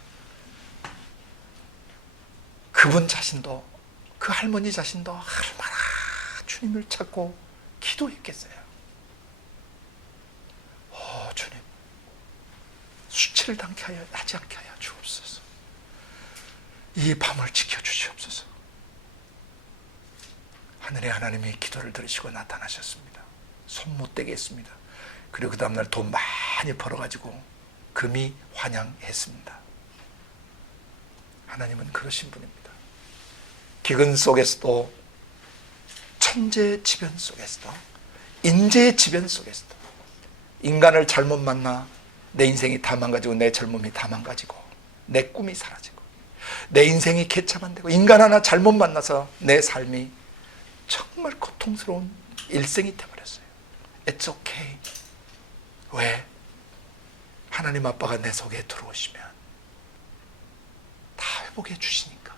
그분 자신도, 그 할머니 자신도 얼마나 주님을 찾고 기도했겠어요. 주님, 수치를 당케 하지 않게 하여 주옵소서. 이 밤을 지켜주시옵소서. 하늘의 하나님이 기도를 들으시고 나타나셨습니다. 손 못 대게 했습니다. 그리고 그 다음날 돈 많이 벌어가지고 금이 환영했습니다. 하나님은 그러신 분입니다. 기근 속에서도, 천재지변 속에서도, 인재지변 속에서도 인간을 잘못 만나 내 인생이 다 망가지고 내 젊음이 다 망가지고 내 꿈이 사라지고 내 인생이 개차반되고 인간 하나 잘못 만나서 내 삶이 정말 고통스러운 일생이 되어버렸어요. It's okay. 왜? 하나님 아빠가 내 속에 들어오시면 다 회복해 주시니까.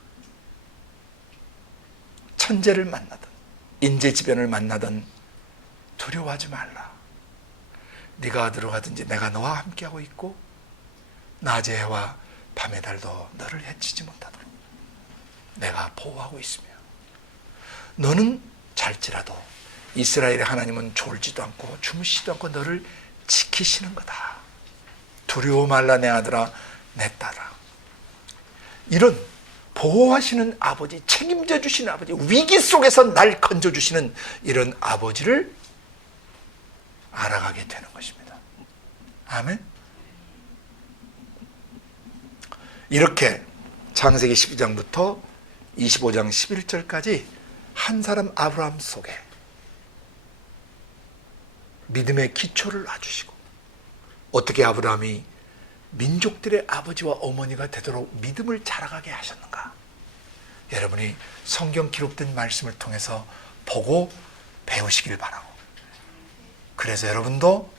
천재를 만나든 인재지변을 만나든 두려워하지 말라. 네가 어디로 가든지 내가 너와 함께하고 있고 낮의 해와 밤의 달도 너를 해치지 못하도록 내가 보호하고 있으며 너는 잘지라도 이스라엘의 하나님은 졸지도 않고 주무시지도 않고 너를 지키시는 거다. 두려워 말라 내 아들아 내 딸아. 이런 보호하시는 아버지, 책임져 주시는 아버지, 위기 속에서 날 건져주시는 이런 아버지를 알아가게 되는 것입니다. 아멘. 이렇게 창세기 12장부터 25장 11절까지 한 사람 아브라함 속에 믿음의 기초를 놔주시고 어떻게 아브라함이 민족들의 아버지와 어머니가 되도록 믿음을 자라가게 하셨는가, 여러분이 성경 기록된 말씀을 통해서 보고 배우시길 바라고, 그래서 여러분도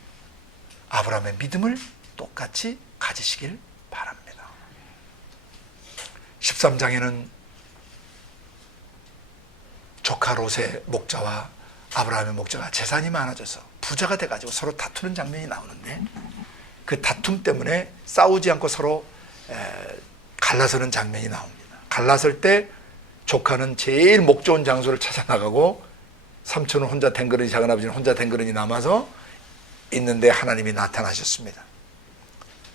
아브라함의 믿음을 똑같이 가지시길 바랍니다. 13장에는 조카 롯의 목자와 아브라함의 목자가 재산이 많아져서 부자가 돼가지고 서로 다투는 장면이 나오는데, 그 다툼 때문에 싸우지 않고 서로 갈라서는 장면이 나옵니다. 갈라설 때 조카는 제일 목 좋은 장소를 찾아 나가고 삼촌은 혼자 댕그러니, 작은아버지는 혼자 댕그러니 남아서 있는데 하나님이 나타나셨습니다.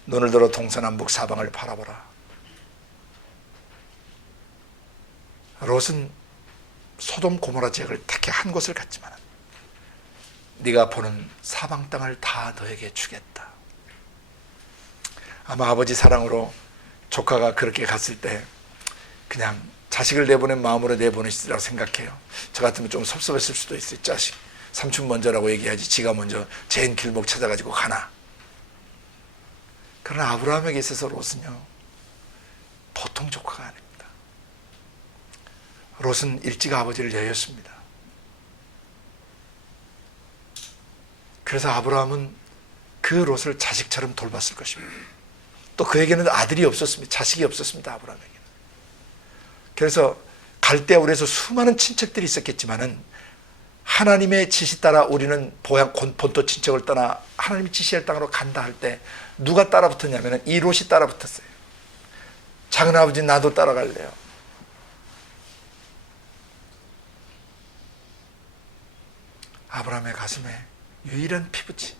눈을 들어 동서남북 사방을 바라보라. 롯은 소돔 고모라 지역을 택해 한 곳을 갔지만 네가 보는 사방 땅을 다 너에게 주겠다. 아마 아버지 사랑으로 조카가 그렇게 갔을 때 그냥 자식을 내보낸 마음으로 내보내시리라고 생각해요. 저 같으면 좀 섭섭했을 수도 있어요. 자식, 삼촌 먼저라고 얘기하지 지가 먼저 젠 길목 찾아가지고 가나. 그러나 아브라함에게 있어서 롯은요, 보통 조카가 아닙니다. 롯은 일찍 아버지를 여였습니다. 그래서 아브라함은 그 롯을 자식처럼 돌봤을 것입니다. 또 그에게는 아들이 없었습니다. 자식이 없었습니다. 아브라함에게는. 그래서 갈대아울에서 수많은 친척들이 있었겠지만은 하나님의 지시 따라 우리는 본토 친척을 떠나 하나님의 지시할 땅으로 간다 할 때 누가 따라 붙었냐면은 이 롯이 따라 붙었어요. 작은아버지 나도 따라갈래요. 아브라함의 가슴에 유일한 피부치,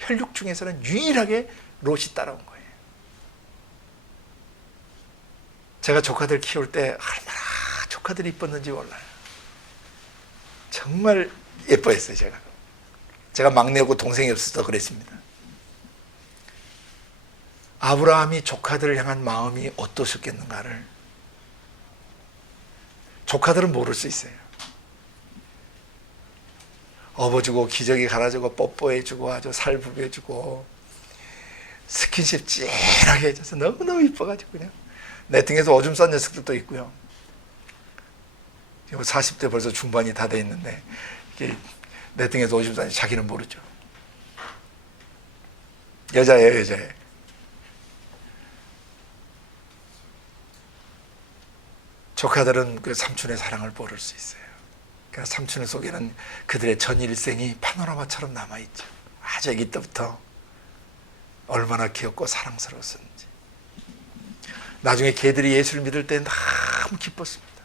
혈육 중에서는 유일하게 롯이 따라온 거예요. 제가 조카들 키울 때 얼마나 조카들이 이뻤는지 몰라요. 정말 예뻐했어요. 제가 막내고 동생이 없어서 그랬습니다. 아브라함이 조카들을 향한 마음이 어떠셨겠는가를 조카들은 모를 수 있어요. 업어주고 기저귀 갈아주고 뽀뽀해주고 아주 살 부벼주고 스킨십 찐하게 해줘서 너무너무 이뻐가지고 그냥 내 등에서 오줌 싼 녀석들도 있고요. 40대 벌써 중반이 다 돼 있는데 내 등에서 오줌 싸니 자기는 모르죠. 여자예요, 여자예요. 조카들은 그 삼촌의 사랑을 모를 수 있어요. 그러니까 삼촌의 속에는 그들의 전 일생이 파노라마처럼 남아있죠. 아주 아기 때부터 얼마나 귀엽고 사랑스러웠었는지. 나중에 걔들이 예수를 믿을 때 너무 기뻤습니다.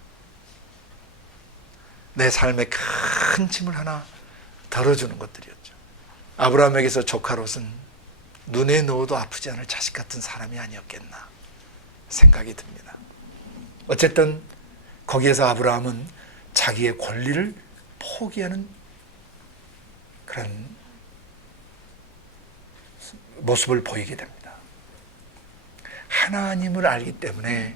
내 삶에 큰 짐을 하나 덜어주는 것들이었죠. 아브라함에게서 조카 롯은 눈에 넣어도 아프지 않을 자식 같은 사람이 아니었겠나 생각이 듭니다. 어쨌든 거기에서 아브라함은 자기의 권리를 포기하는 그런 모습을 보이게 됩니다. 하나님을 알기 때문에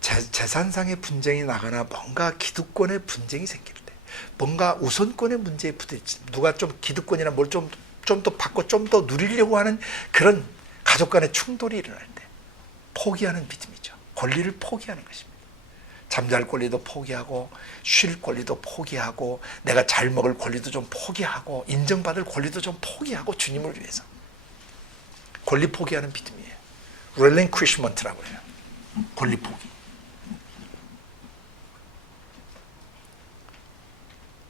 재산상의 분쟁이 나거나 뭔가 기득권의 분쟁이 생길 때, 뭔가 우선권의 문제에 부딪히, 누가 좀 기득권이나 뭘 좀 더 받고 좀 더 누리려고 하는 그런 가족 간의 충돌이 일어날 때 포기하는 믿음이죠. 권리를 포기하는 것입니다. 잠잘 권리도 포기하고 쉴 권리도 포기하고 내가 잘 먹을 권리도 좀 포기하고 인정받을 권리도 좀 포기하고 주님을 위해서 권리 포기하는 믿음이에요. relinquishment라고 해요. 권리 포기.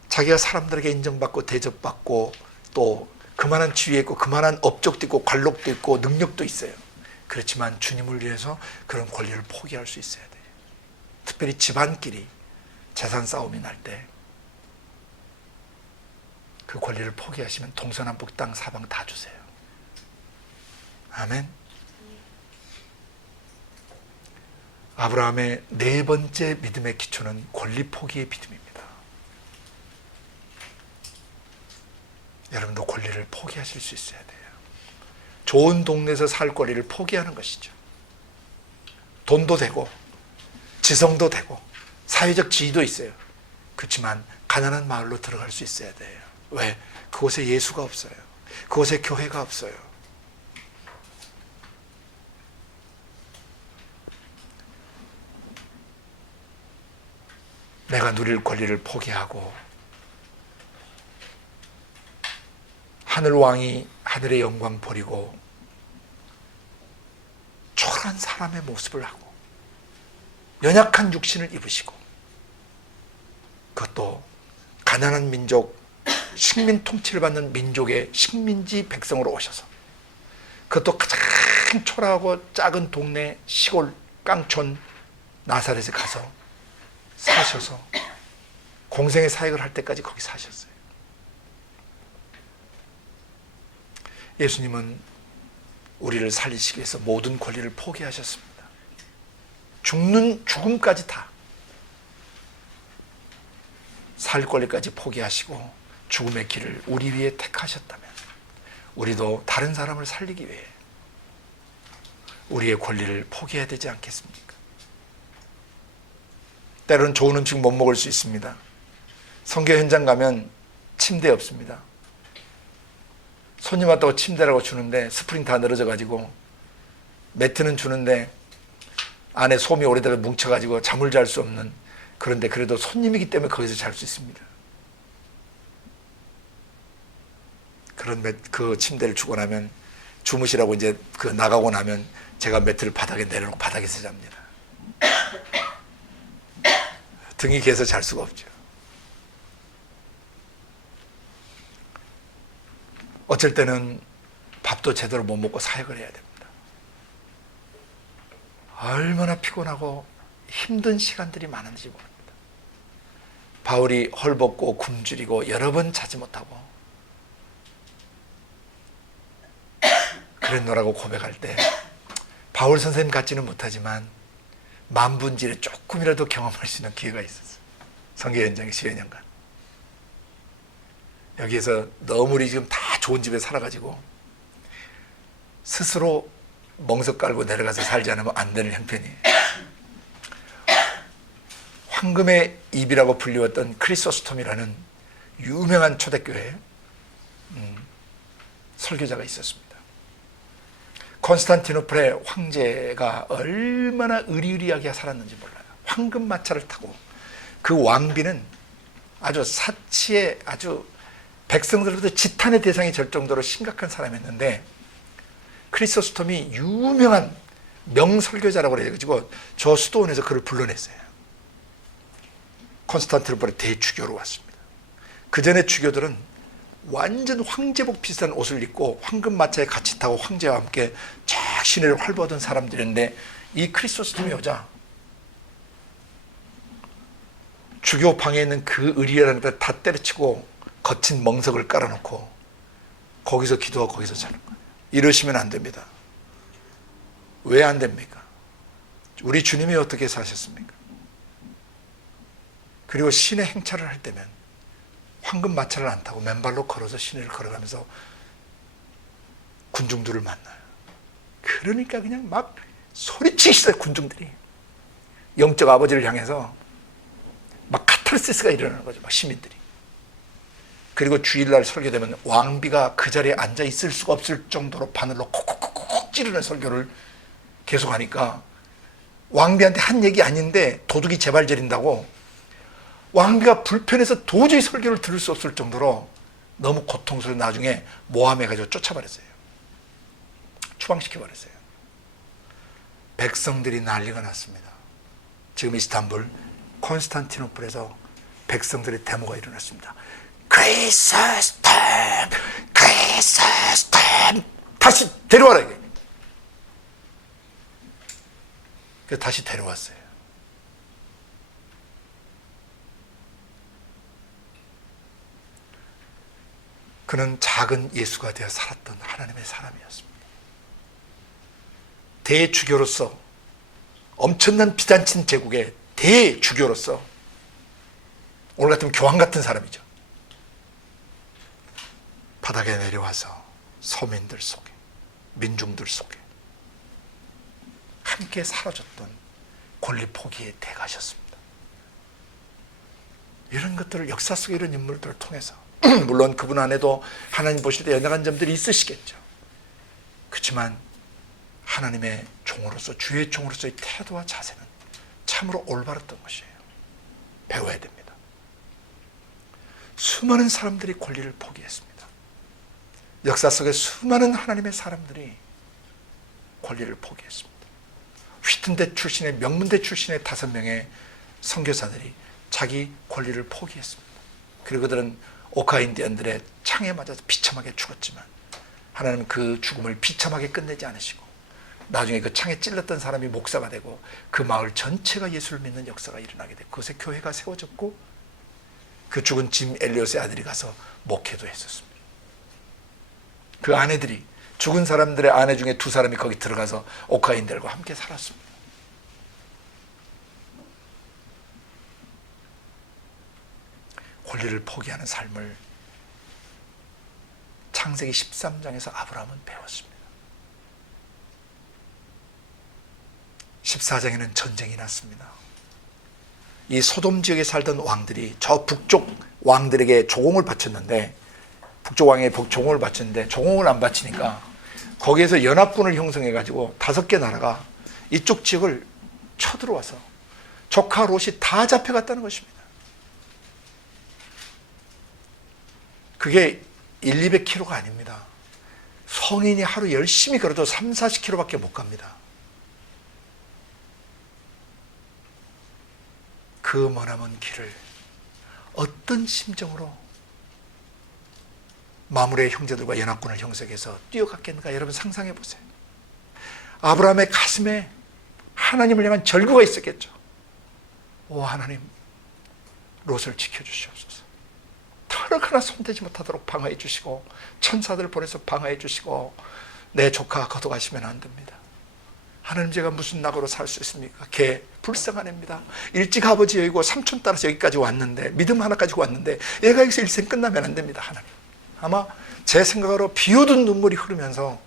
자기가 사람들에게 인정받고 대접받고 또 그만한 지위에 있고 그만한 업적도 있고 관록도 있고 능력도 있어요. 그렇지만 주님을 위해서 그런 권리를 포기할 수 있어야 돼요. 특별히 집안끼리 재산 싸움이 날 때 그 권리를 포기하시면 동서남북 땅 사방 다 주세요. 아멘. 아브라함의 네 번째 믿음의 기초는 권리 포기의 믿음입니다. 여러분도 권리를 포기하실 수 있어야 돼요. 좋은 동네에서 살 권리를 포기하는 것이죠. 돈도 되고 지성도 되고 사회적 지위도 있어요. 그렇지만 가난한 마을로 들어갈 수 있어야 돼요. 왜? 그곳에 예수가 없어요. 그곳에 교회가 없어요. 내가 누릴 권리를 포기하고 하늘왕이 하늘의 영광 버리고 초라한 사람의 모습을 하고 연약한 육신을 입으시고 그것도 가난한 민족, 식민 통치를 받는 민족의 식민지 백성으로 오셔서 그것도 가장 초라하고 작은 동네 시골 깡촌 나사렛에 가서 사셔서 공생의 사역을 할 때까지 거기 사셨어요. 예수님은 우리를 살리시기 위해서 모든 권리를 포기하셨습니다. 죽음까지 다 살 권리까지 포기하시고 죽음의 길을 우리 위해 택하셨다면 우리도 다른 사람을 살리기 위해 우리의 권리를 포기해야 되지 않겠습니까? 때로는 좋은 음식 못 먹을 수 있습니다. 선교 현장 가면 침대 없습니다. 손님 왔다고 침대라고 주는데 스프링 다 늘어져가지고 매트는 주는데 안에 솜이 오래돼서 뭉쳐가지고 잠을 잘 수 없는, 그런데 그래도 손님이기 때문에 거기서 잘 수 있습니다. 그 침대를 주고 나면 주무시라고 이제 나가고 나면 제가 매트를 바닥에 내려놓고 바닥에서 잡니다. 등이 개서 잘 수가 없죠. 어쩔 때는 밥도 제대로 못 먹고 사역을 해야 됩니다. 얼마나 피곤하고 힘든 시간들이 많은지 모릅니다. 바울이 헐벗고 굶주리고 여러 번 자지 못하고 그랬노라고 고백할 때 바울 선생님 같지는 못하지만 만분지를 조금이라도 경험할 수 있는 기회가 있었어요. 선교 현장에 10여 년간. 여기에서 너무 우리 지금 다 좋은 집에 살아가지고 스스로 멍석 깔고 내려가서 살지 않으면 안 되는 형편이에요. 황금의 입이라고 불리웠던 크리소스톰이라는 유명한 초대교회 설교자가 있었습니다. 콘스탄티노플의 황제가 얼마나 의리의리하게 살았는지 몰라요. 황금 마차를 타고 그 왕비는 아주 사치에 아주 백성들로부터 지탄의 대상이 될 정도로 심각한 사람이었는데 크리소스톰이 유명한 명설교자라고 그래가지고 저 수도원에서 그를 불러냈어요. 콘스탄티노플의 대주교로 왔습니다. 그 전에 주교들은 완전 황제복 비슷한 옷을 입고 황금 마차에 같이 타고 황제와 함께 쫙 시내를 활보하던 사람들인데 이 크리소스톰이 오자 주교 방에 있는 그 의리라는 데 다 때려치고 거친 멍석을 깔아놓고 거기서 기도하고 거기서 자는 거예요. 이러시면 안 됩니다. 왜 안 됩니까? 우리 주님이 어떻게 사셨습니까? 그리고 시내 행차를 할 때면 황금 마차를 안 타고 맨발로 걸어서 시내를 걸어가면서 군중들을 만나요. 그러니까 그냥 막 소리치시어요. 군중들이 영적 아버지를 향해서 막 카타르시스가 일어나는 거죠. 막 시민들이. 그리고 주일날 설교되면 왕비가 그 자리에 앉아 있을 수가 없을 정도로 바늘로 콕콕콕콕 찌르는 설교를 계속하니까 왕비한테 한 얘기 아닌데 도둑이 제발 저린다고 왕비가 불편해서 도저히 설교를 들을 수 없을 정도로 너무 고통스러워 나중에 모함해가지고 쫓아버렸어요. 추방시켜버렸어요. 백성들이 난리가 났습니다. 지금 이스탄불 콘스탄티노플에서 백성들의 데모가 일어났습니다. 크리스스템, 크리스스템, 다시 데려와라 이게. 그래서 다시 데려왔어요. 그는 작은 예수가 되어 살았던 하나님의 사람이었습니다. 대주교로서, 엄청난 비잔친 제국의 대주교로서, 오늘 같으면 교황 같은 사람이죠. 바닥에 내려와서 서민들 속에, 민중들 속에 함께 사라졌던 권리 포기의 대가셨습니다. 이런 것들을, 역사 속의 이런 인물들을 통해서, 물론 그분 안에도 하나님 보실 때 연약한 점들이 있으시겠죠. 그렇지만 하나님의 종으로서, 주의 종으로서의 태도와 자세는 참으로 올바랐던 것이에요. 배워야 됩니다. 수많은 사람들이 권리를 포기했습니다. 역사 속에 수많은 하나님의 사람들이 권리를 포기했습니다. 휘튼대 출신의, 명문대 출신의 5명의 선교사들이 자기 권리를 포기했습니다. 그리고 그들은 오카인디언들의 창에 맞아서 비참하게 죽었지만 하나님은 그 죽음을 비참하게 끝내지 않으시고 나중에 그 창에 찔렸던 사람이 목사가 되고 그 마을 전체가 예수를 믿는 역사가 일어나게 되고 그곳에 교회가 세워졌고 그 죽은 짐 엘리엇의 아들이 가서 목회도 했었습니다. 그 아내들이, 죽은 사람들의 아내 중에 2사람이 거기 들어가서 오카인들과 함께 살았습니다. 권리를 포기하는 삶을 창세기 13장에서 아브라함은 배웠습니다. 14장에는 전쟁이 났습니다. 이 소돔 지역에 살던 왕들이 저 북쪽 왕들에게 조공을 바쳤는데, 북쪽 왕에게 조공을 바쳤는데 조공을 안 바치니까 거기에서 연합군을 형성해 가지고 5개 나라가 이쪽 지역을 쳐들어와서 조카 롯이 다 잡혀갔다는 것입니다. 그게 100-200km가 아닙니다. 성인이 하루 열심히 걸어도 30-40km밖에 못 갑니다. 그 머나먼 길을 어떤 심정으로 마므레의 형제들과 연합군을 형성해서 뛰어갔겠는가, 여러분 상상해 보세요. 아브라함의 가슴에 하나님을 향한 절규가 있었겠죠. 오 하나님, 롯을 지켜주시옵소서. 털을 하나 손대지 못하도록 방어해 주시고 천사들 보내서 방어해 주시고 내 조카 걷어가시면 안 됩니다. 하나님, 제가 무슨 낙으로 살 수 있습니까? 걔 불쌍한 애입니다. 일찍 아버지 여기고 삼촌 따라서 여기까지 왔는데, 믿음 하나 가지고 왔는데 얘가 여기서 일생 끝나면 안 됩니다. 하나님, 아마 제 생각으로 비오던 눈물이 흐르면서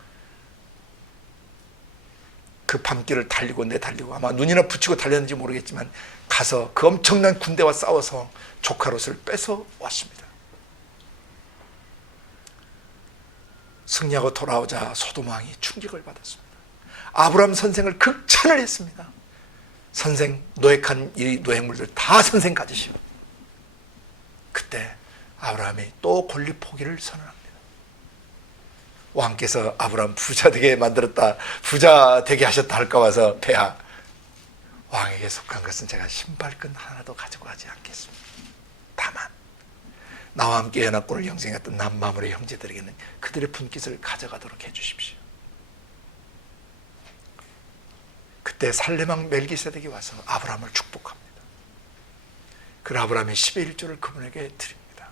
그 밤길을 달리고 내달리고 아마 눈이나 붙이고 달렸는지 모르겠지만 가서 그 엄청난 군대와 싸워서 조카 롯을 뺏어 왔습니다. 승리하고 돌아오자 소돔 왕이 충격을 받았습니다. 아브라함 선생을 극찬을 했습니다. 선생, 노획한 이 노획물들 다 선생 가지시오. 그때 아브라함이 또 권리 포기를 선언합니다. 왕께서 아브라함 부자 되게 만들었다, 부자 되게 하셨다 할까 봐서 폐하, 왕에게 속한 것은 제가 신발끈 하나도 가지고 가지 않겠습니다. 다만 나와 함께 연합군을 형성했던 남마물의 형제들에게는 그들의 분깃을 가져가도록 해주십시오. 그때 살레망 멜기세덱이 와서 아브라함을 축복합니다. 그 아브라함의 10의 1조를 그분에게 드립니다.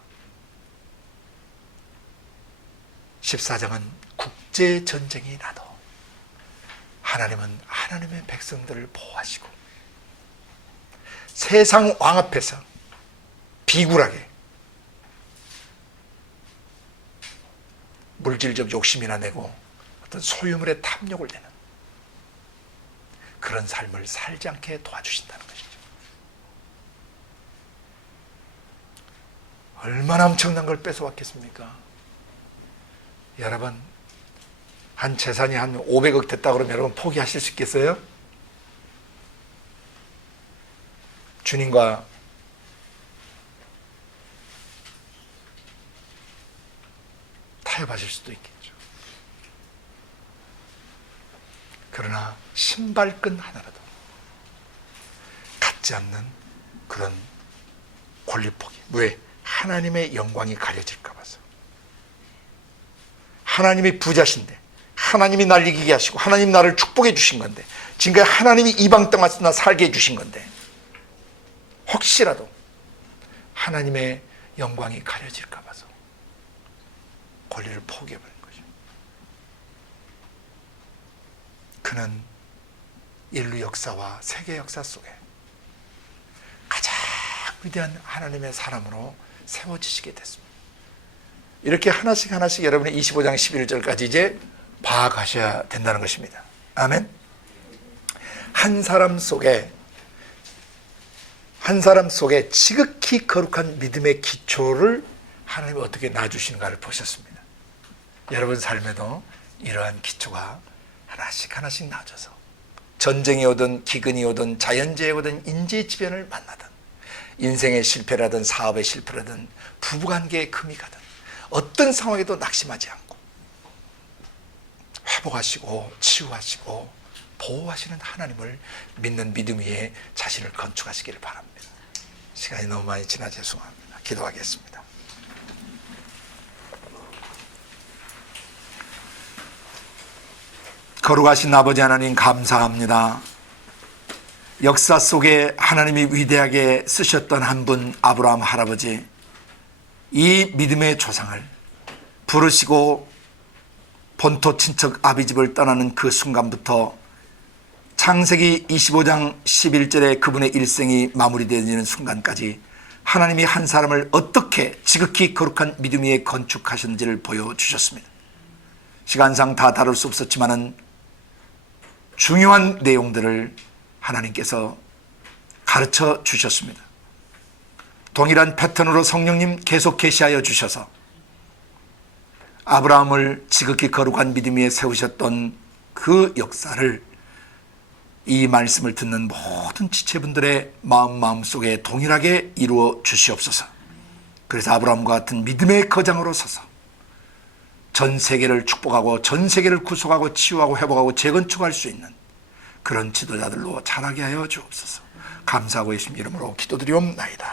14장은 국제전쟁이 나도 하나님은 하나님의 백성들을 보호하시고 세상 왕 앞에서 비굴하게 물질적 욕심이나 내고 어떤 소유물에 탐욕을 내는 그런 삶을 살지 않게 도와주신다는 것이죠. 얼마나 엄청난 걸 뺏어왔겠습니까? 여러분, 한 재산이 한 500억 됐다 그러면 여러분 포기하실 수 있겠어요? 주님과 타협하실 수도 있겠죠. 그러나 신발끈 하나라도 갖지 않는 그런 권리포기. 왜? 하나님의 영광이 가려질까 봐서. 하나님이 부자신데, 하나님이 날 이기게 하시고 하나님 나를 축복해 주신 건데, 지금까지 하나님이 이방 땅에서 나 살게 해주신 건데, 혹시라도 하나님의 영광이 가려질까 봐서 권리를 포기해버린 거죠. 그는 인류 역사와 세계 역사 속에 가장 위대한 하나님의 사람으로 세워지시게 됐습니다. 이렇게 하나씩 하나씩 여러분이 25장 11절까지 이제 봐가셔야 된다는 것입니다. 아멘. 한 사람 속에 지극히 거룩한 믿음의 기초를 하나님이 어떻게 놔주시는가를 보셨습니다. 여러분 삶에도 이러한 기초가 하나씩 하나씩 놔줘서 전쟁이 오든 기근이 오든 자연재해 오든 인재지변을 만나든 인생의 실패라든 사업의 실패라든 부부관계의 금이 가든 어떤 상황에도 낙심하지 않고 회복하시고 치유하시고 보호하시는 하나님을 믿는 믿음 위에 자신을 건축하시기를 바랍니다. 시간이 너무 많이 지나 죄송합니다. 기도하겠습니다. 거룩하신 아버지 하나님 감사합니다. 역사 속에 하나님이 위대하게 쓰셨던 한 분 아브라함 할아버지, 이 믿음의 조상을 부르시고 본토 친척 아비집을 떠나는 그 순간부터 창세기 25장 11절에 그분의 일생이 마무리되는 순간까지 하나님이 한 사람을 어떻게 지극히 거룩한 믿음 위에 건축하셨는지를 보여주셨습니다. 시간상 다 다룰 수 없었지만은 중요한 내용들을 하나님께서 가르쳐 주셨습니다. 동일한 패턴으로 성령님 계속 계시하여 주셔서 아브라함을 지극히 거룩한 믿음 위에 세우셨던 그 역사를 이 말씀을 듣는 모든 지체분들의 마음속에 동일하게 이루어 주시옵소서. 그래서 아브라함과 같은 믿음의 거장으로 서서 전 세계를 축복하고 전 세계를 구속하고 치유하고 회복하고 재건축할 수 있는 그런 지도자들로 자라게 하여 주옵소서. 감사하고 예수님 이름으로 기도드리옵나이다.